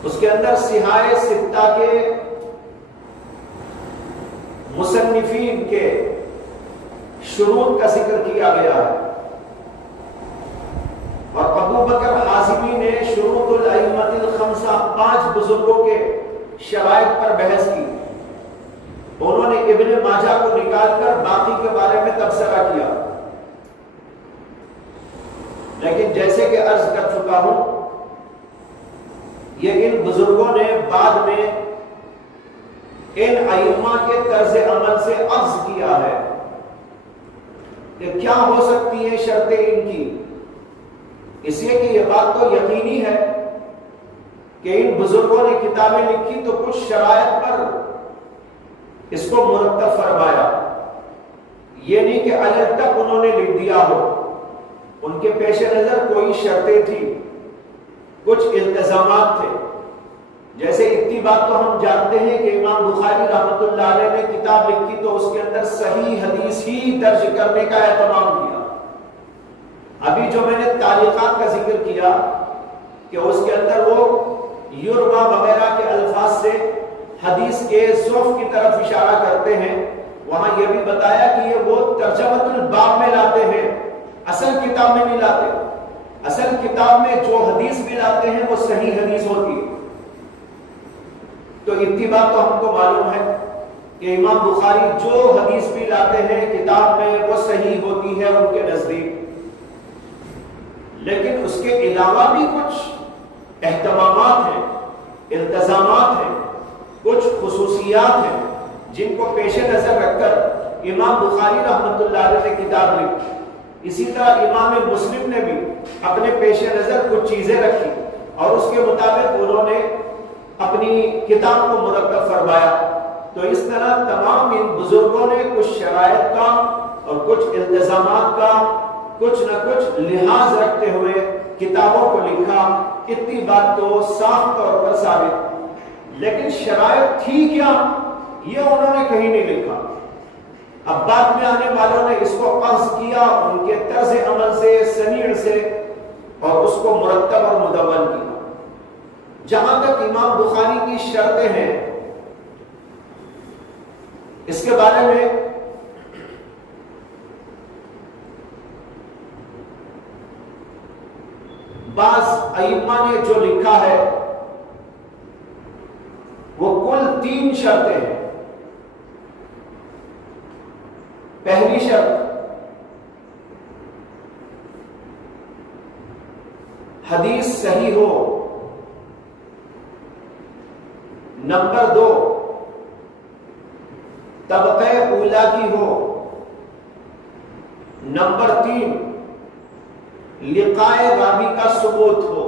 اس کے اندر صحاح ستہ کے مصنفین کے شروط کا ذکر کیا گیا ہے، اور ابو بکر حازمی نے شروط الائمۃ الخمسہ 5 بزرگوں کے شرائط پر بحث کی۔ انہوں نے ابن ماجہ کو نکال کر باقی کے بارے میں تبصرہ کیا، لیکن جیسے کہ عرض کر چکا ہوں، یہ ان بزرگوں نے بعد میں ان ائمہ کے طرز عمل سے اخذ کیا ہے کہ کیا ہو سکتی ہے شرطیں ان کی، اس لیے کہ یہ بات تو یقینی ہے کہ ان بزرگوں نے کتابیں لکھی تو کچھ شرائط پر اس کو مرتب فرمایا، یہ نہیں کہ الٹک انہوں نے لکھ دیا ہو۔ ان کے پیش نظر کوئی شرطیں تھی، کچھ التزامات تھے۔ جیسے اتنی بات تو ہم جانتے ہیں کہ امام بخاری رحمۃ اللہ علیہ نے کتاب لکھی تو اس کے اندر صحیح حدیث ہی درج کرنے کا اہتمام کیا۔ ابھی جو میں نے تعلیقات کا ذکر کیا کہ اس کے اندر وہ یروا وغیرہ کے الفاظ سے حدیث کے ضعف کی طرف اشارہ کرتے ہیں، وہاں یہ بھی بتایا کہ یہ وہ ترجمۃ الباب میں لاتے ہیں، اصل کتاب میں نہیں لاتے۔ اصل کتاب میں جو حدیث بھی لاتے ہیں وہ صحیح حدیث ہوتی ہے۔ تو اتنی بات تو ہم کو معلوم ہے کہ امام بخاری جو حدیث بھی لاتے ہیں کتاب میں وہ صحیح ہوتی ہے ان کے نزدیک، لیکن اس کے علاوہ بھی کچھ اہتمامات ہیں، التزامات ہیں، کچھ خصوصیات ہیں جن کو پیش نظر رکھ کر امام بخاری رحمۃ اللہ علیہ نے کتاب لکھی۔ اسی طرح امام مسلم نے بھی اپنے پیش نظر کچھ چیزیں رکھی اور اس کے مطابق انہوں نے اپنی کتاب کو مرتب فرمایا۔ تو اس طرح تمام ان بزرگوں نے کچھ شرائط کا اور کچھ التزامات کا کچھ نہ کچھ لحاظ رکھتے ہوئے کتابوں کو لکھا۔ اتنی بات تو صاف طور پر ثابت، لیکن شرائط تھی کیا یہ انہوں نے کہیں نہیں لکھا۔ اب بعد میں آنے والوں نے اس کو اخذ کیا ان کے طرز عمل سے، سنیڑ سے، اور اس کو مرتب اور مدون کیا۔ جہاں تک امام بخاری کی شرطیں ہیں، اس کے بارے میں بعض ائمہ نے جو لکھا ہے وہ کل 3 شرطیں ہیں۔ پہلی شرط، حدیث صحیح ہو۔ نمبر 2، طبقہ اولا کی ہو۔ نمبر 3، لقائے راوی کا ثبوت ہو۔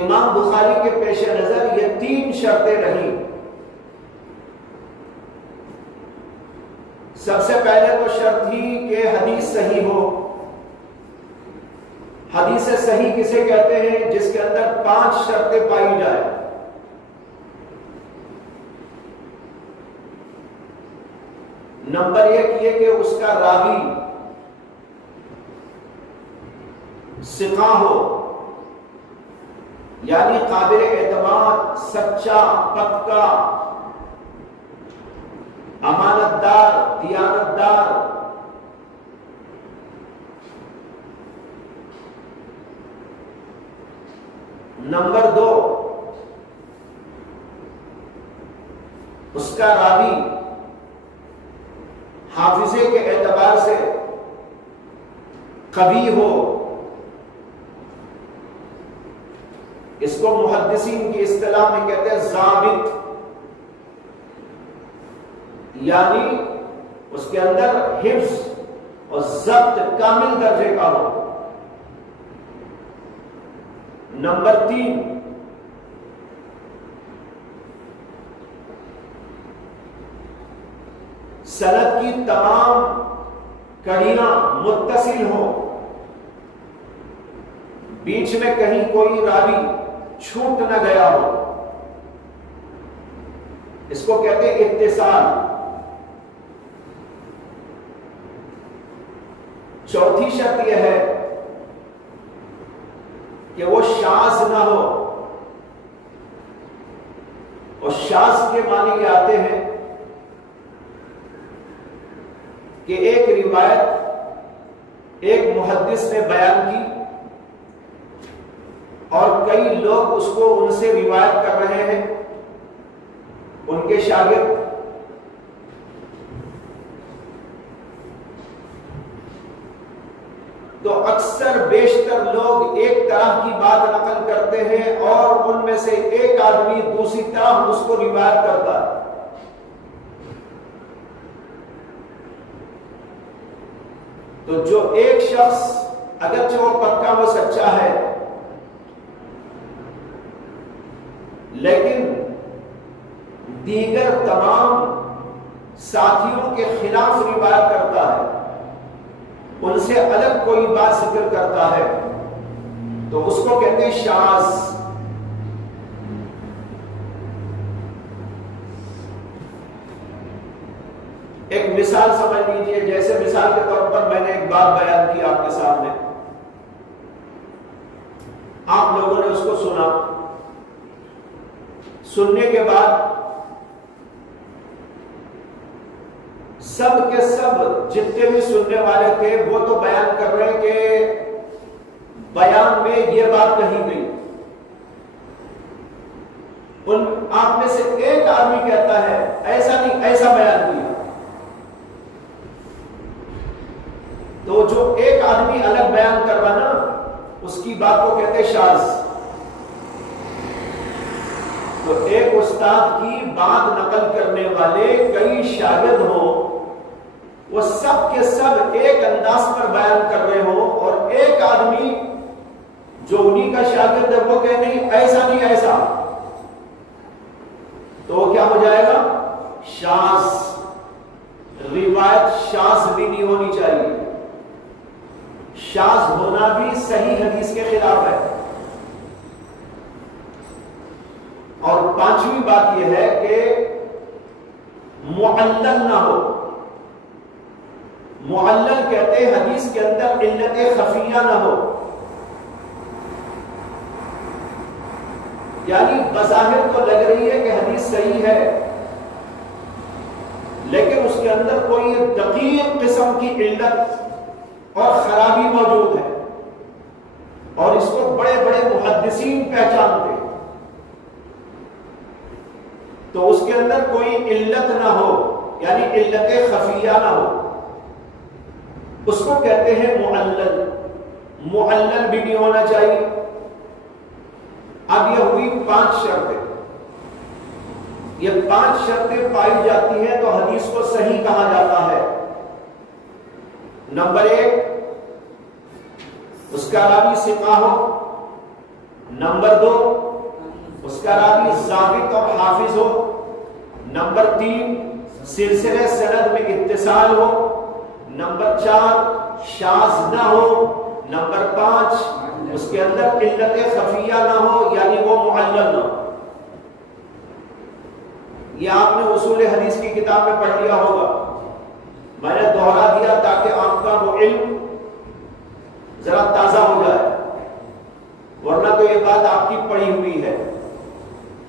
امام بخاری کے پیش نظر یہ 3 شرطیں رہیں۔ سب سے پہلے تو شرط تھی کہ حدیث صحیح ہو۔ حدیث صحیح کسے کہتے ہیں؟ جس کے اندر 5 شرطیں پائی جائے۔ نمبر 1 یہ کہ اس کا راوی ثقہ ہو، یعنی قابل اعتماد، سچا، پکا، امانت دار، دیانت دار۔ نمبر 2، اس کا راوی حافظے کے اعتبار سے قوی ہو، اس کو محدثین کی اصطلاح میں کہتے ہیں ضابط، یعنی اس کے اندر حفظ اور ضبط کامل درجے کا ہو۔ نمبر 3، سند کی تمام کڑیاں متصل ہوں، بیچ میں کہیں کوئی راوی چھوٹ نہ گیا ہو، اس کو کہتے ہیں اتصال۔ چوتھی شرط یہ ہے کہ وہ شاذ نہ ہو، اور شاذ کے معنی یہ آتے ہیں کہ ایک روایت ایک محدث نے بیان کی اور کئی لوگ اس کو ان سے روایت کر رہے ہیں، ان کے شاگرد، تو اکثر بیشتر لوگ ایک طرح کی بات نقل کرتے ہیں اور ان میں سے ایک آدمی دوسری طرح اس کو روایت کرتا ہے۔ تو جو ایک شخص اگرچہ وہ پکا وہ سچا ہے لیکن دیگر تمام ساتھیوں کے خلاف روایت کرتا ہے، ان سے الگ کوئی بات ذکر کرتا ہے، تو اس کو کہتے ہیں شاذ۔ ایک مثال سمجھ لیجئے، جیسے مثال کے طور پر میں نے ایک بات بیان کی آپ کے سامنے، آپ لوگوں نے اس کو سنا، سننے کے بعد سب کے سب جتنے بھی سننے والے تھے وہ تو بیان کر رہے ہیں کہ بیان میں یہ بات کہی گئی، ان آپ میں سے ایک آدمی کہتا ہے ایسا نہیں، ایسا بیان کیا، تو جو ایک آدمی الگ بیان کر رہا نا اس کی بات کو کہتے ہیں شاذ۔ تو ایک استاد کی بات نقل کرنے والے کئی شاگرد ہوں، وہ سب کے سب ایک انداز پر بیان کر رہے ہوں، اور ایک آدمی جو انہی کا شاگرد ہے وہ کہے نہیں ایسا نہیں ایسا، تو وہ کیا ہو جائے گا؟ شاذ۔ روایت شاذ بھی نہیں ہونی چاہیے، شاذ ہونا بھی صحیح حدیث کے خلاف ہے۔ اور پانچویں بات یہ ہے کہ معلل نہ ہو۔ معلل کہتے ہیں حدیث کے اندر علت خفیہ نہ ہو، یعنی بظاہر تو لگ رہی ہے کہ حدیث صحیح ہے لیکن اس کے اندر کوئی دقیق قسم کی علت اور خرابی موجود ہے، اور اس کو بڑے بڑے محدثین پہچانتے ہیں، تو اس کے اندر کوئی علت نہ ہو، یعنی علت خفیہ نہ ہو، اس کو کہتے ہیں معلل۔ معلل بھی نہیں ہونا چاہیے۔ اب یہ ہوئی 5 شرطیں، یہ 5 شرطیں پائی جاتی ہیں تو حدیث کو صحیح کہا جاتا ہے۔ نمبر 1، اس کا راوی ثقہ ہو۔ نمبر 2، اس کا راوی ضابط اور حافظ ہو۔ نمبر 3، سلسلہ سند میں اتصال ہو۔ نمبر 4، شاذ نہ ہو۔ نمبر 5، اس کے اندر علت خفیہ نہ ہو، یعنی وہ معلل نہ ہو۔ یہ آپ نے اصول حدیث کی کتاب میں پڑھ لیا ہوگا، میں نے دوہرا دیا تاکہ آپ کا وہ علم ذرا تازہ ہو جائے، ورنہ تو یہ بات آپ کی پڑھی ہوئی ہے۔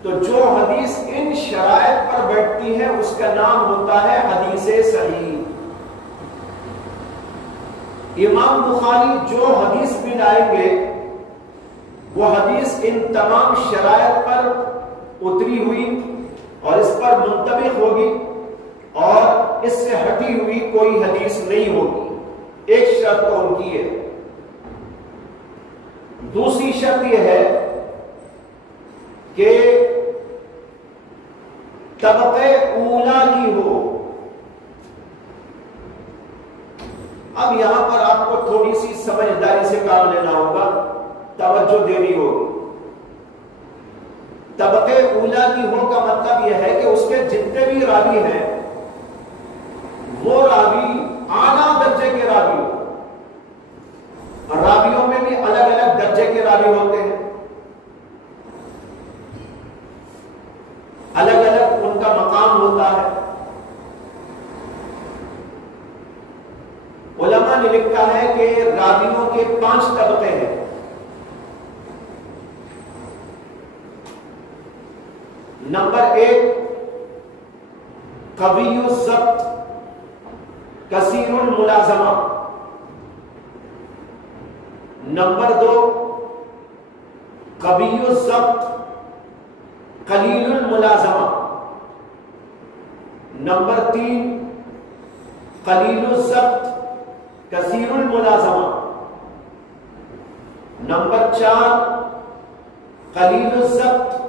تو جو حدیث ان شرائط پر بیٹھتی ہے اس کا نام ہوتا ہے حدیث صحیح۔ امام بخاری جو حدیث بھی لائیں گے وہ حدیث ان تمام شرائط پر اتری ہوئی اور اس پر منطبق ہوگی اور اس سے ہٹی ہوئی کوئی حدیث نہیں ہوگی۔ ایک شرط تو ان کی ہے۔ دوسری شرط یہ ہے کہ طبقے اولا کی ہو۔ اب یہاں پر آپ کو تھوڑی سی سمجھداری سے کام لینا ہوگا، توجہ دینی ہوگی۔ طبقے اولا کی ہو کا مطلب یہ ہے کہ اس کے جتنے بھی راوی ہیں وہ راوی اعلیٰ درجے کے راوی ہو۔ راویوں میں بھی الگ الگ درجے کے راوی ہوتے ہیں، الگ الگ ان کا مقام ہوتا ہے۔ علماء نے لکھا ہے کہ راویوں کے 5 طبقے ہیں۔ نمبر 1 قوی الضبط کثیر الملازمہ۔ نمبر 2 قوی الضبط قلیل الملازمہ۔ نمبر 3 قلیل الضبط کثیر الملازمہ۔ نمبر 4 قلیل الضبط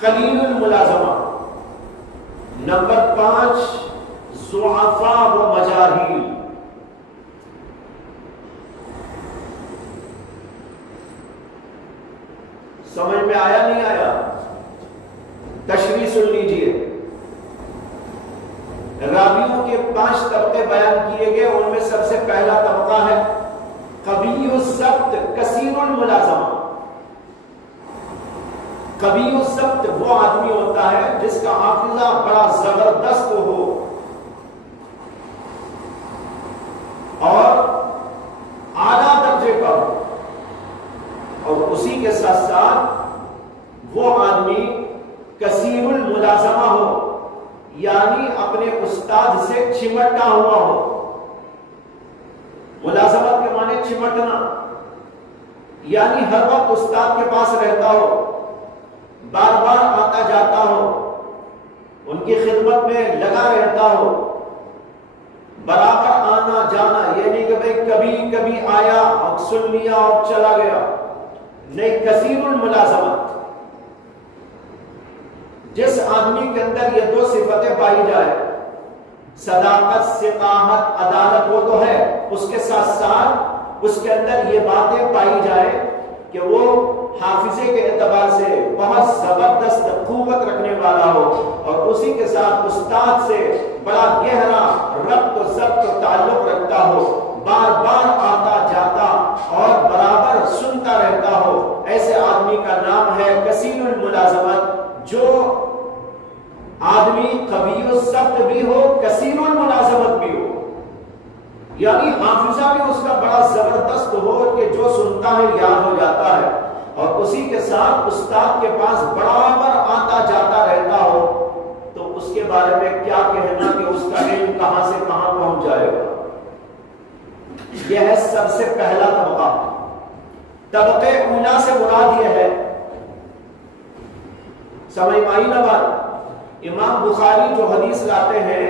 قلیل الملازمہ۔ نمبر 5 ضعفاء و مجاہیل۔ سمجھ میں آیا نہیں آیا؟ تشریح سن لیجئے۔ راویوں کے 5 طبقے بیان کیے گئے، ان میں سب سے پہلا طبقہ ہے قوی الضبط کثیر الملازمہ۔ قوی الضبط وہ آدمی ہوتا ہے جس کا حافظہ بڑا زبردست ہو اور اعلیٰ درجے کا ہو، اور اسی کے ساتھ ساتھ وہ آدمی کثیر الملازمہ ہو، یعنی اپنے استاد سے چمٹا ہوا ہو۔ ملازمت کے معنی چمٹنا، یعنی ہر وقت استاد کے پاس رہتا ہو، بار بار آتا جاتا ہو، ان کی خدمت میں لگا رہتا ہو، برابر آنا جانا، یہ نہیں کہ بھئی کبھی کبھی آیا اور سن لیا اور چلا گیا، نہیں، کثیر الملازمت۔ جس آدمی کے اندر یہ 2 صفتیں پائی جائے، صداقت، ثقاحت، عدالت، وہ تو ہے، اس کے ساتھ ساتھ اس کے اندر یہ باتیں پائی جائے کہ وہ حافظے کے اعتبار سے بہت زبردست قوت رکھنے والا ہو، اور اسی کے ساتھ استاد سے بڑا گہرا ربط و ضبط و تعلق رکھتا ہو، بار بار آتا جاتا اور برابر سنتا رہتا ہو، ایسے آدمی کا نام ہے کثیر الملازمت۔ جو آدمی قوی الضبط بھی ہو، کثیر الملازمت بھی ہو، یعنی حافظہ بھی اس کا بڑا زبردست ہو کہ جو سنتا ہے یاد ہو جاتا ہے، اور اسی کے ساتھ استاد کے پاس برابر آتا جاتا رہتا ہو، تو اس کے بارے میں کیا کہنا کہ اس کا علم کہاں سے کہاں پہنچ جائے گا۔ یہ ہے سب سے پہلا طبقہ۔ طبقے اولا سے مراد یہ ہے، سمجھ میں آئی نا بات؟ امام بخاری جو حدیث لاتے ہیں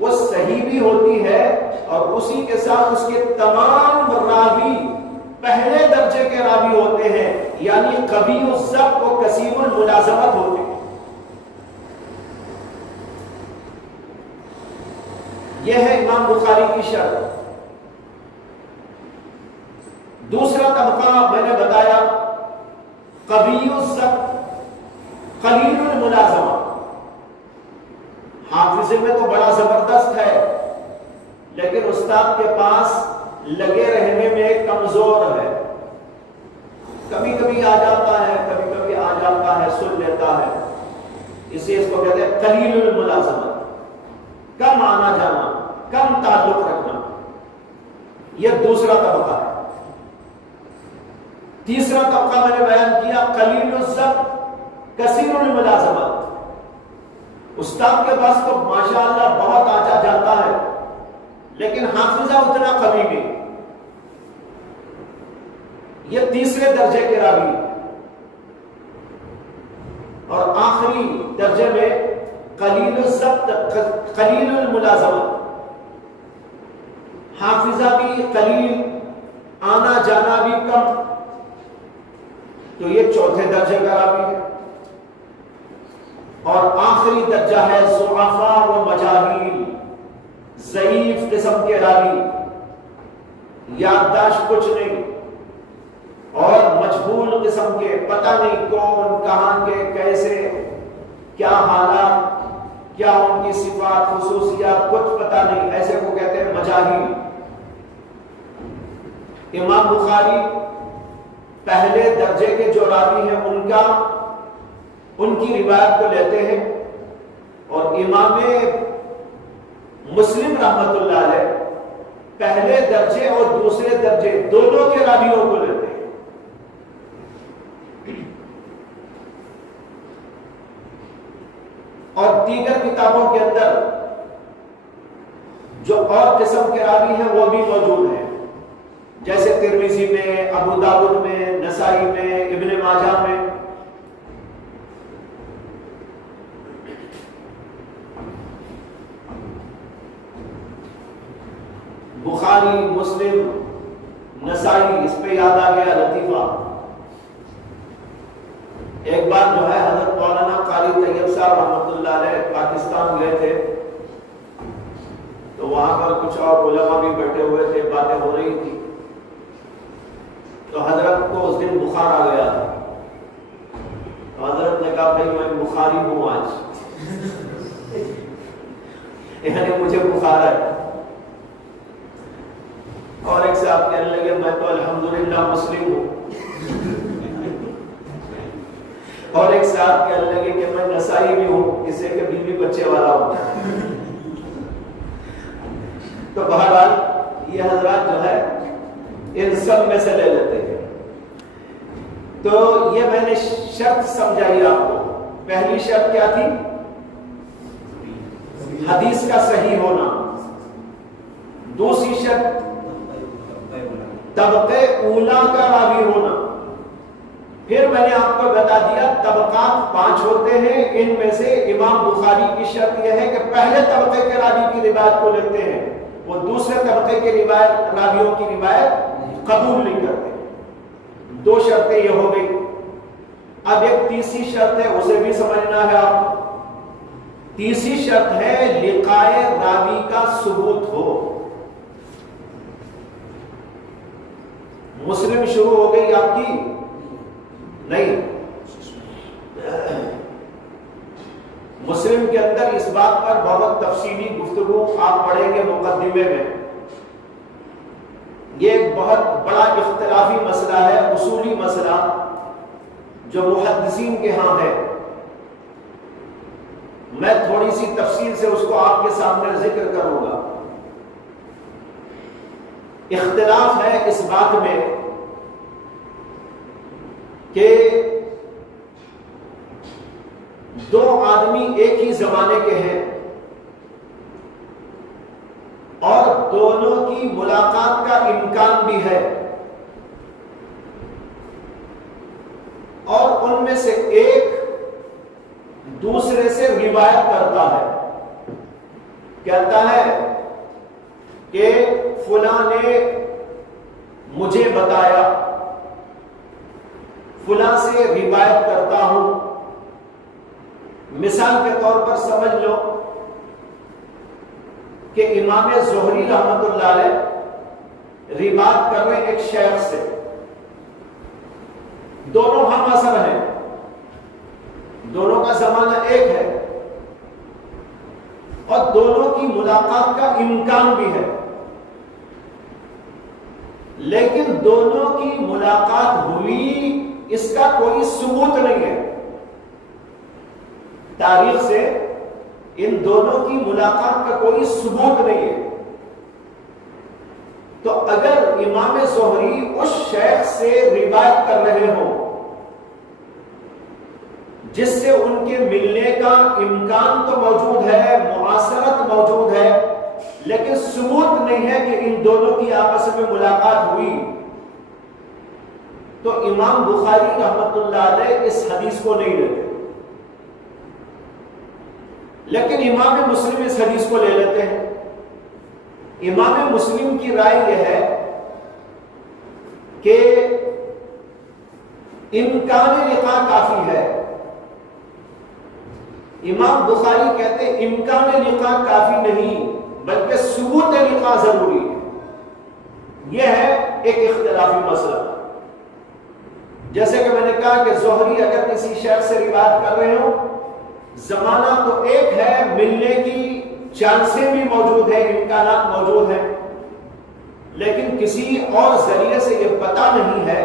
وہ صحیح بھی ہوتی ہے، اور اسی کے ساتھ اس کے تمام راوی پہلے درجے کے راوی ہوتے ہیں، یعنی قوی الضبط و کثیر الملازمت ہوتے ہیں۔ یہ ہے امام بخاری کی شرط۔ دوسرا طبقہ میں نے بتایا قوی الضبط قلیل الملازمہ، حافظے میں تو بڑا زبردست ہے لیکن استاد کے پاس لگے رہنے میں کمزور ہے، کبھی کبھی آ جاتا ہے، کبھی کبھی آ جاتا ہے، سن لیتا ہے، اسے اس کو کہتے ہیں قلیل الملازمت، کم آنا جانا، کم تعلق رکھنا۔ یہ دوسرا طبقہ ہے۔ تیسرا طبقہ میں نے بیان کیا قلیل الضبط کثیر الملازمت، استاد کے پاس تو ماشاءاللہ بہت آتا جاتا ہے لیکن حافظہ اتنا قوی نہیں۔ یہ تیسرے درجے کے راوی۔ اور آخری درجے میں قلیل الضبط، قلیل الملازمت، حافظہ بھی قلیل، آنا جانا بھی کم، تو یہ چوتھے درجے کا راوی ہے۔ اور آخری درجہ ہے ضعفاء و مجاہیل، ضعیف قسم کے راوی، یادداشت کچھ نہیں، اور مجہول قسم کے، پتہ نہیں کون کہاں کے کیسے کیا حالات کیا ان کی صفات خصوصیات کچھ پتہ نہیں، ایسے کو کہتے ہیں مجاہیل۔ امام بخاری پہلے درجے کے جو راوی ہیں ان کی روایت کو لیتے ہیں، اور امام مسلم رحمت اللہ علیہ پہلے درجے اور دوسرے درجے دونوں کے راویوں کو لیتے ہیں۔ اور دیگر کتابوں کے اندر جو اور قسم کے راوی ہیں وہ بھی موجود ہیں، جیسے ترمذی میں، ابو داؤد میں، نسائی میں، ابن ماجہ میں۔ بخاری، مسلم، نسائی، اس پہ یاد آ گیا لطیفہ۔ ایک بار جو ہے حضرت مولانا قاری طیب صاحب رحمۃ اللہ علیہ پاکستان گئے تھے، تو وہاں پر کچھ اور علماء بھی بیٹھے ہوئے تھے، باتیں ہو رہی تھی، تو حضرت کو اس دن بخار آ گیا، تو حضرت نے کہا بھائی میں بخاری ہوں آج، یعنی مجھے بخار ہے۔ اور ایک صاحب کہنے لگے میں تو الحمدللہ مسلم ہوں، اور ایک صاحب کہنے لگے کہ میں نسائی بھی ہوں، کسی کے بیوی بچے والا ہوں۔ تو بہرحال یہ حضرات جو ہے ان سب میں سے لے لیتے ہیں۔ تو یہ میں نے شرط سمجھائی آپ کو۔ پہلی شرط کیا تھی؟ حدیث کا صحیح ہونا۔ دوسری شرط طبقے اولا کا راوی ہونا۔ پھر میں نے آپ کو بتا دیا طبقات 5 ہوتے ہیں، ان میں سے امام بخاری کی شرط یہ ہے کہ پہلے طبقے کے راوی کی روایت کو لیتے ہیں، وہ دوسرے طبقے کے راویوں کی روایت قبول نہیں کرتے۔ 2 شرطیں یہ ہو گئی۔ اب ایک تیسری شرط ہے، اسے بھی سمجھنا ہے آپ کو۔ تیسری شرط ہے لقائے راوی کا ثبوت ہو۔ مسلم شروع ہو گئی آپ کی؟ نہیں، مسلم کے اندر اس بات پر بہت تفصیلی گفتگو آپ پڑھیں گے مقدمے میں۔ یہ ایک بہت بڑا اختلافی مسئلہ ہے، اصولی مسئلہ جو محدثین کے ہاں ہے۔ میں تھوڑی سی تفصیل سے اس کو آپ کے سامنے ذکر کروں گا۔ اختلاف ہے اس بات میں کہ 2 آدمی ایک ہی زمانے کے ہیں اور دونوں کی ملاقات کا امکان بھی ہے، اور ان میں سے ایک دوسرے سے روایت کرتا ہے، کہتا ہے کہ فلاں نے مجھے بتایا، فلاں سے روایت کرتا ہوں۔ مثال کے طور پر سمجھ لو کہ امام زہری رحمت اللہ علیہ روایت کر رہے ایک شیخ سے، دونوں ہم عصر ہیں، دونوں کا زمانہ ایک ہے، اور دونوں کی ملاقات کا امکان بھی ہے، لیکن دونوں کی ملاقات ہوئی اس کا کوئی ثبوت نہیں ہے۔ تاریخ سے ان دونوں کی ملاقات کا کوئی ثبوت نہیں ہے۔ تو اگر امام زہری اس شیخ سے روایت کر رہے ہوں جس سے ان کے ملنے کا امکان تو موجود ہے، معاصرت موجود ہے، لیکن ثبوت نہیں ہے کہ ان دونوں کی آپس میں ملاقات ہوئی، تو امام بخاری رحمت اللہ علیہ اس حدیث کو نہیں لیتے۔ لیکن امام مسلم اس حدیث کو لے لیتے ہیں. امام مسلم کی رائے یہ ہے کہ امکان لقاء کافی ہے. امام بخاری کہتے ہیں امکان لقاء کافی نہیں بلکہ ثبوت لقاء ضروری ہے. یہ ہے ایک اختلافی مسئلہ. جیسے کہ میں نے کہا کہ زہری اگر کسی شخص سے روایت کر رہے ہوں، زمانہ تو ایک ہے، ملنے کی چانسیں بھی موجود ہیں، امکانات موجود ہیں، لیکن کسی اور ذریعے سے یہ پتہ نہیں ہے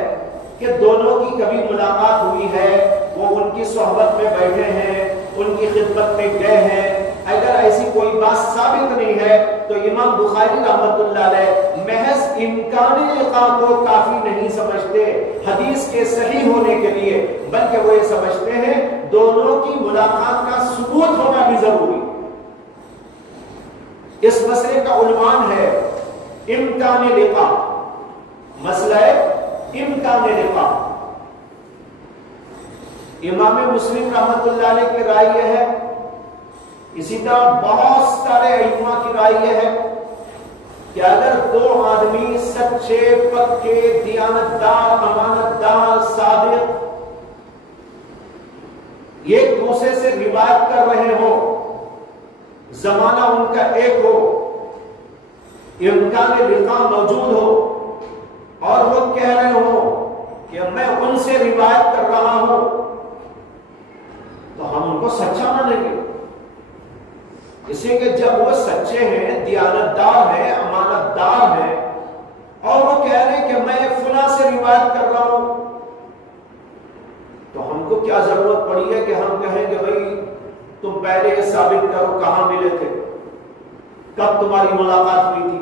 کہ دونوں کی کبھی ملاقات ہوئی ہے، وہ ان کی صحبت میں بیٹھے ہیں، ان کی خدمت میں گئے ہیں. اگر ایسی کوئی بات ثابت نہیں ہے تو امام بخاری رحمۃ اللہ علیہ محض امکان لقاء کو کافی نہیں سمجھتے حدیث کے صحیح ہونے کے لیے، بلکہ وہ یہ سمجھتے ہیں دونوں کی ملاقات کا ثبوت ہونا بھی ضروری. اس مسئلے کا عنوان ہے امکان لقاء. مسئلہ امکان لقاء. امام مسلم رحمۃ اللہ علیہ کی رائے یہ ہے، اسی طرح بہت سارے ائمہ کی رائے یہ ہے کہ اگر دو آدمی سچے، پکے، دیانتدار، امانتدار، صادق ایک دوسرے سے روایت کر رہے ہو، زمانہ ان کا ایک ہو، امکان لقاء موجود ہو، اور وہ کہہ رہے ہو کہ میں ان سے روایت کر رہا ہوں، تو ہم ان کو سچا مانیں گے. اس لیے کہ جب وہ سچے ہیں، دیانتدار ہیں، امانتدار ہیں، اور وہ کہہ رہے ہیں کہ میں فلاں سے روایت کر رہا ہوں، تو ہم کو کیا ضرورت پڑی ہے کہ ہم کہیں کہ بھئی تم پہلے یہ ثابت کرو کہاں ملے تھے، کب تمہاری ملاقات ہوئی تھی،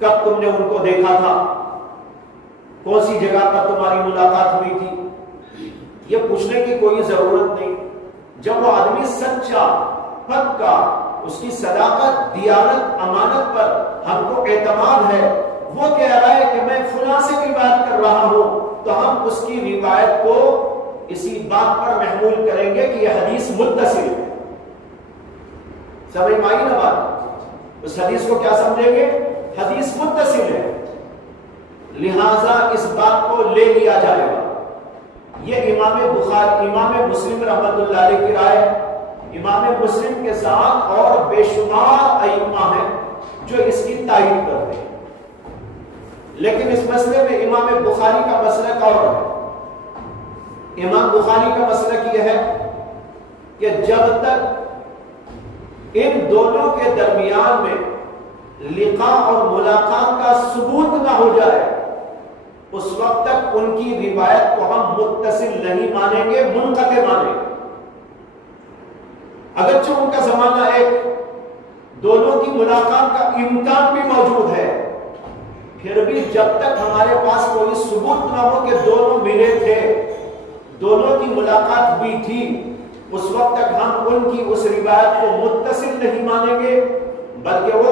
کب تم نے ان کو دیکھا تھا، کون سی جگہ پر تمہاری ملاقات ہوئی تھی. یہ پوچھنے کی کوئی ضرورت نہیں. جب وہ آدمی سچا، پکا، اس کی صداقت، دیانت، امانت پر ہم کو اعتماد ہے، وہ کہہ رہا ہے کہ میں فلاں سے روایت کر رہا ہوں، تو ہم اس کی روایت کو اسی بات پر محمول کریں گے کہ یہ حدیث متصل ہے. سمجھ میں آئی نا بات؟ اس حدیث کو کیا سمجھیں گے؟ حدیث متصل ہے، لہذا اس بات کو لے لیا جائے گا. یہ امام مسلم رحمۃ اللہ علیہ کی رائے. امام مسلم کے ساتھ اور بے شمار ائمہ ہیں جو اس کی تائید کرتے ہیں، لیکن اس مسئلے میں امام بخاری کا مسلک اور ہے. امام بخاری کا مسلک یہ ہے کہ جب تک ان دونوں کے درمیان میں لقاء اور ملاقات کا ثبوت نہ ہو جائے، اس وقت تک ان کی روایت کو ہم متصل نہیں مانیں گے، منقطع مانیں گے. اگرچہ ان کا زمانہ ایک، دونوں کی ملاقات کا امکان بھی موجود ہے، پھر بھی جب تک ہمارے پاس کوئی ثبوت نہ ہو کہ دونوں ملے تھے، دونوں کی ملاقات ہوئی تھی، اس وقت تک ہم ان کی اس روایت کو متصل نہیں مانیں گے، بلکہ وہ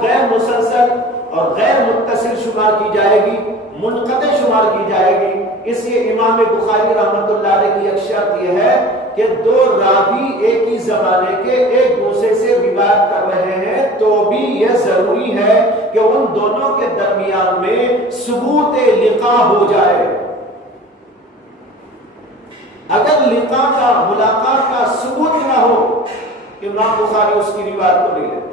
غیر مسلسل اور غیر متصل شمار کی جائے گی، منقطع شمار کی جائے گی. اس لیے امام بخاری رحمۃ اللہ علیہ کی ایک شرط یہ ہے کہ دو راوی ایک ہی زمانے کے ایک دوسرے سے روایت کر رہے ہیں تو بھی یہ ضروری ہے کہ ان دونوں کے درمیان میں ثبوت لقاء ہو جائے. اگر لقاء کا، ملاقات کا ثبوت نہ ہو، امام بخاری اس کی روایت کو نہیں لیتے.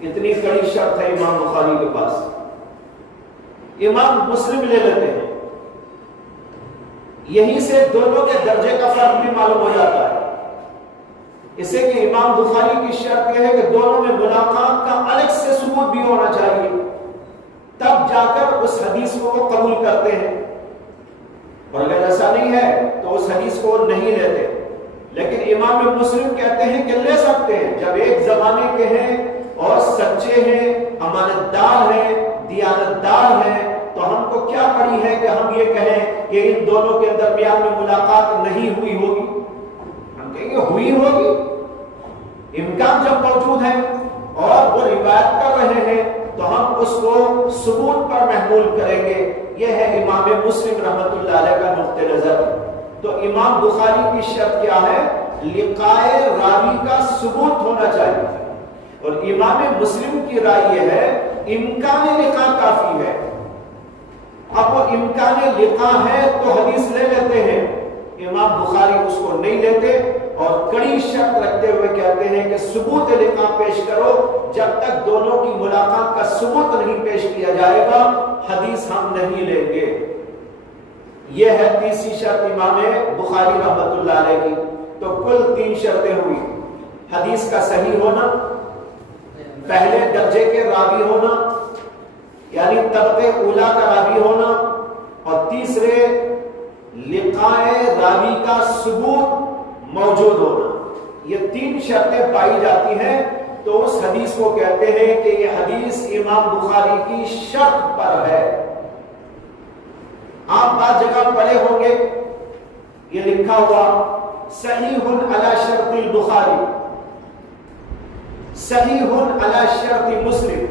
اتنی کڑی شرط ہے امام بخاری کے پاس. امام مسلم لے لیتے ہیں. یہیں سے دونوں کے درجے کا فرق بھی معلوم ہو جاتا ہے. اسے کہ امام بخاری کی شرط یہ ہے کہ دونوں میں ملاقات کا الگ سے ثبوت بھی ہونا چاہیے، تب جا کر اس حدیث کو وہ قبول کرتے ہیں، اور اگر ایسا نہیں ہے تو اس حدیث کو نہیں لیتے. لیکن امام مسلم کہتے ہیں کہ لے سکتے ہیں جب ایک زمانے کے ہیں اور سچے ہیں، امانتدار ہیں، دیانتدار ہیں، تو ہم کو کیا پڑی ہے کہ ہم یہ کہیں کہ ان دونوں کے درمیان میں ملاقات نہیں ہوئی ہوگی. ہم کہیں گے ہوئی ہوگی، امکان جب موجود ہے اور وہ روایت کر رہے ہیں تو ہم اس کو ثبوت پر محمول کریں گے. یہ ہے امام مسلم رحمۃ اللہ علیہ کا نقطہ نظر. تو امام بخاری کی شرط کیا ہے؟ لقائے راوی کا ثبوت ہونا چاہیے، اور امام مسلم کی رائے یہ ہے امکان لقاء کافی ہے۔ اب وہ امکان لقاء ہے تو حدیث لے لیتے ہیں، امام بخاری اس کو نہیں لیتے اور کڑی شرط رکھتے ہوئے کہتے ہیں کہ ثبوت لقاء پیش کرو، جب تک دونوں کی ملاقات کا ثبوت نہیں پیش کیا جائے گا حدیث ہم نہیں لیں گے۔ یہ ہے تیسری شرط امام بخاری رحمۃ اللہ علیہ کی۔ تو کل 3 شرطیں ہوئی، حدیث کا صحیح ہونا، پہلے درجے کے راوی ہونا یعنی طبقے اولا کا راوی ہونا، اور تیسرے لقائے راوی کا ثبوت موجود ہونا۔ یہ 3 شرطیں پائی جاتی ہیں تو اس حدیث کو کہتے ہیں کہ یہ حدیث امام بخاری کی شرط پر ہے۔ آپ بعض جگہ پڑھے ہوں گے یہ لکھا ہوا صحیح علی شرط البخاری، صحیح علی شرط مسلم،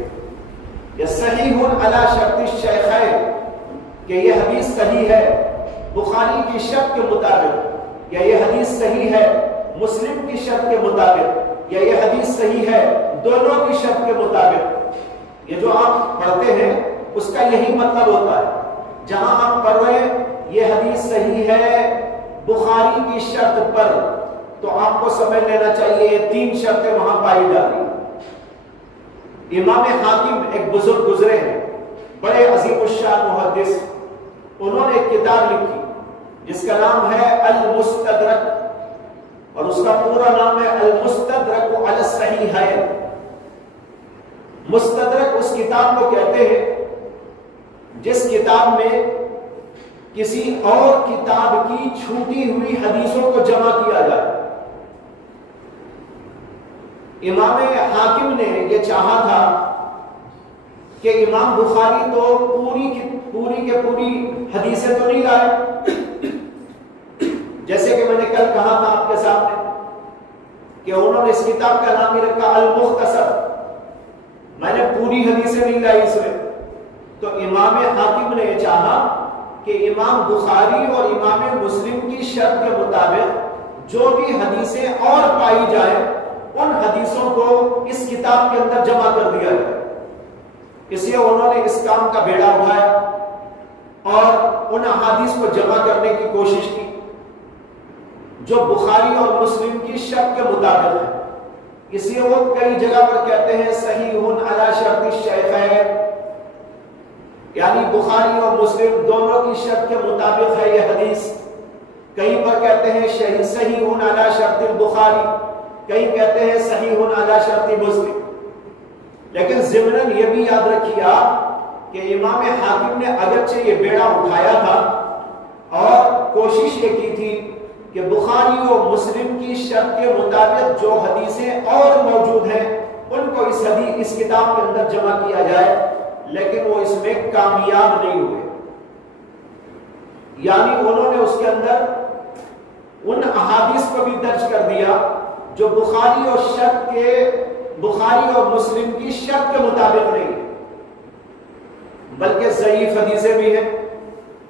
یا صحیح علی شرط الشیخین، کہ یہ حدیث صحیح ہے بخاری کی شرط کے مطابق، یا یہ حدیث صحیح ہے مسلم کی شرط کے مطابق، یا یہ حدیث صحیح ہے دونوں کی شرط کے مطابق۔ یہ جو آپ پڑھتے ہیں اس کا یہی مطلب ہوتا ہے، جہاں آپ پڑھ رہے ہیں یہ حدیث صحیح ہے بخاری کی شرط پر، تو آپ کو سمجھ لینا چاہیے یہ 3 شرطیں وہاں پائی جاتی۔ امام حاکم ایک بزرگ گزرے ہیں، بڑے عظیم الشان محدث، انہوں نے ایک کتاب لکھی جس کا نام ہے المستدرک، اور اس کا پورا نام ہے المستدرک علی الصحیحین۔ مستدرک اس کتاب کو کہتے ہیں جس کتاب میں کسی اور کتاب کی چھوٹی ہوئی حدیثوں کو جمع کیا جائے۔ امام حاکم نے یہ چاہا تھا کہ امام بخاری تو پوری کے پوری حدیثیں تو نہیں لائے، جیسے کہ میں نے کل کہا تھا آپ کے سامنے کہ انہوں نے اس کتاب کا نام ہی رکھا المختصر، میں نے پوری حدیثیں نہیں لائی اس میں۔ تو امام حاکم نے یہ چاہا کہ امام بخاری اور امام مسلم کی شرط کے مطابق جو بھی حدیثیں اور پائی جائیں ان حدیثوں کو اس کتاب کے اندر جمع کر دیا جائے۔ اس لیے انہوں نے اس کام کا بیڑا اٹھایا اور ان احادیث کو جمع کرنے کی کوشش کی جو بخاری اور مسلم کی شرط کے مطابق ہے۔ اس لیے وہ کئی جگہ پر کہتے ہیں صحیح علی شرط الشیخین، یعنی بخاری اور مسلم دونوں کی شرط کے مطابق ہے یہ حدیث۔ کہیں پر کہتے ہیں صحیح علی شرط البخاری، کہیں کہتے ہیں صحیح علی شرط مسلم۔ لیکن ضمناً یہ بھی یاد رکھیے آپ کہ امام حاکم نے اگرچہ یہ بیڑا اٹھایا تھا اور کوشش یہ کی تھی کہ بخاری اور مسلم کی شرط کے مطابق جو حدیثیں اور موجود ہیں ان کو اس کتاب کے اندر جمع کیا جائے، لیکن وہ اس میں کامیاب نہیں ہوئے۔ یعنی انہوں نے اس کے اندر ان احادیث کو بھی درج کر دیا جو بخاری اور مسلم کی شرط کے مطابق نہیں، بلکہ ضعیف حدیثیں بھی ہیں،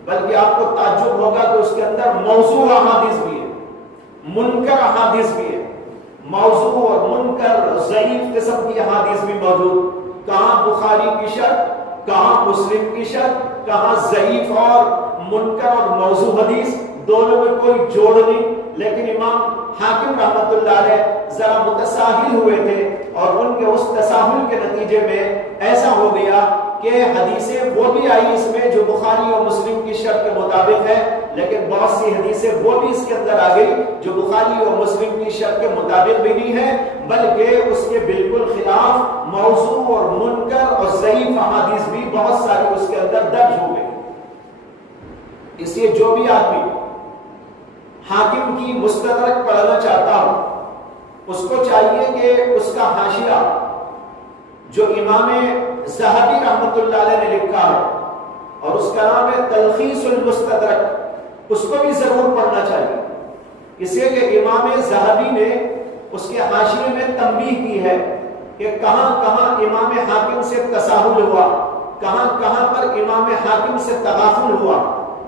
بلکہ آپ کو تعجب ہوگا کہ اس کے اندر موضوع احادیث بھی ہیں، منکر احادیث بھی ہیں، موضوع اور منکر ضعیف قسم کی احادیث بھی موجود۔ کہاں بخاری کی شرط، کہاں مسلم کی شرط، کہاں ضعیف اور منکر اور موضوع حدیث، دونوں میں کوئی جوڑ نہیں۔ لیکن امام حاکم رحمت اللہ علیہ ذرا متساہل ہوئے تھے اور ان کے اس تساہل کے نتیجے میں ایسا ہو گیا کہ حدیثیں وہ بھی آئی اس میں جو بخاری اور مسلم کی شرط کے مطابق ہے، لیکن بہت سی حدیثیں وہ بھی اس کے اندر آ گئی جو بخاری اور مسلم کی شرط کے مطابق بھی نہیں ہے، بلکہ اس کے بالکل خلاف موضوع اور منکر اور ضعیف احادیث بھی بہت ساری اس کے اندر درج ہو گئی۔ اس لیے جو بھی آدمی حاکم کی مستدرک پڑھنا چاہتا ہو اس کو چاہیے کہ اس کا حاشیہ جو امام ذہبی رحمت اللہ علیہ نے لکھا ہے اور اس کا نام ہے تلخیص المستدرک، اس کو بھی ضرور پڑھنا چاہیے، اس لیے کہ امام ذہبی نے اس کے حاشیے میں تنبیہ کی ہے کہ کہاں کہاں امام حاکم سے تساہل ہوا، کہاں کہاں پر امام حاکم سے تغافل ہوا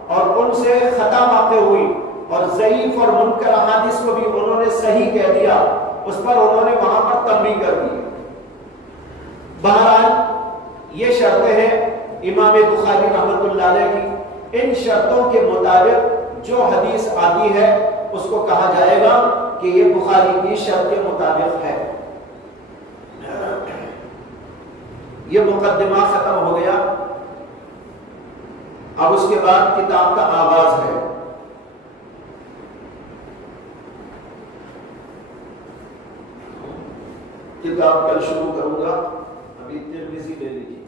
اور ان سے خطا واقع ہوئی، اور ضعیف اور منکر احادیث کو بھی انہوں نے صحیح کہہ دیا، اس پر انہوں نے وہاں پر تنبیہ کر دی۔ بہرحال یہ شرطیں ہیں امام بخاری رحمۃ اللہ علیہ کی، ان شرطوں کے مطابق جو حدیث آتی ہے اس کو کہا جائے گا کہ یہ بخاری کی شرط کے مطابق ہے۔ یہ مقدمہ ختم ہو گیا، اب اس کے بعد کتاب کا آغاز ہے۔ کتاب کل شروع کروں گا، ابھی ترمذی لے لیجیے۔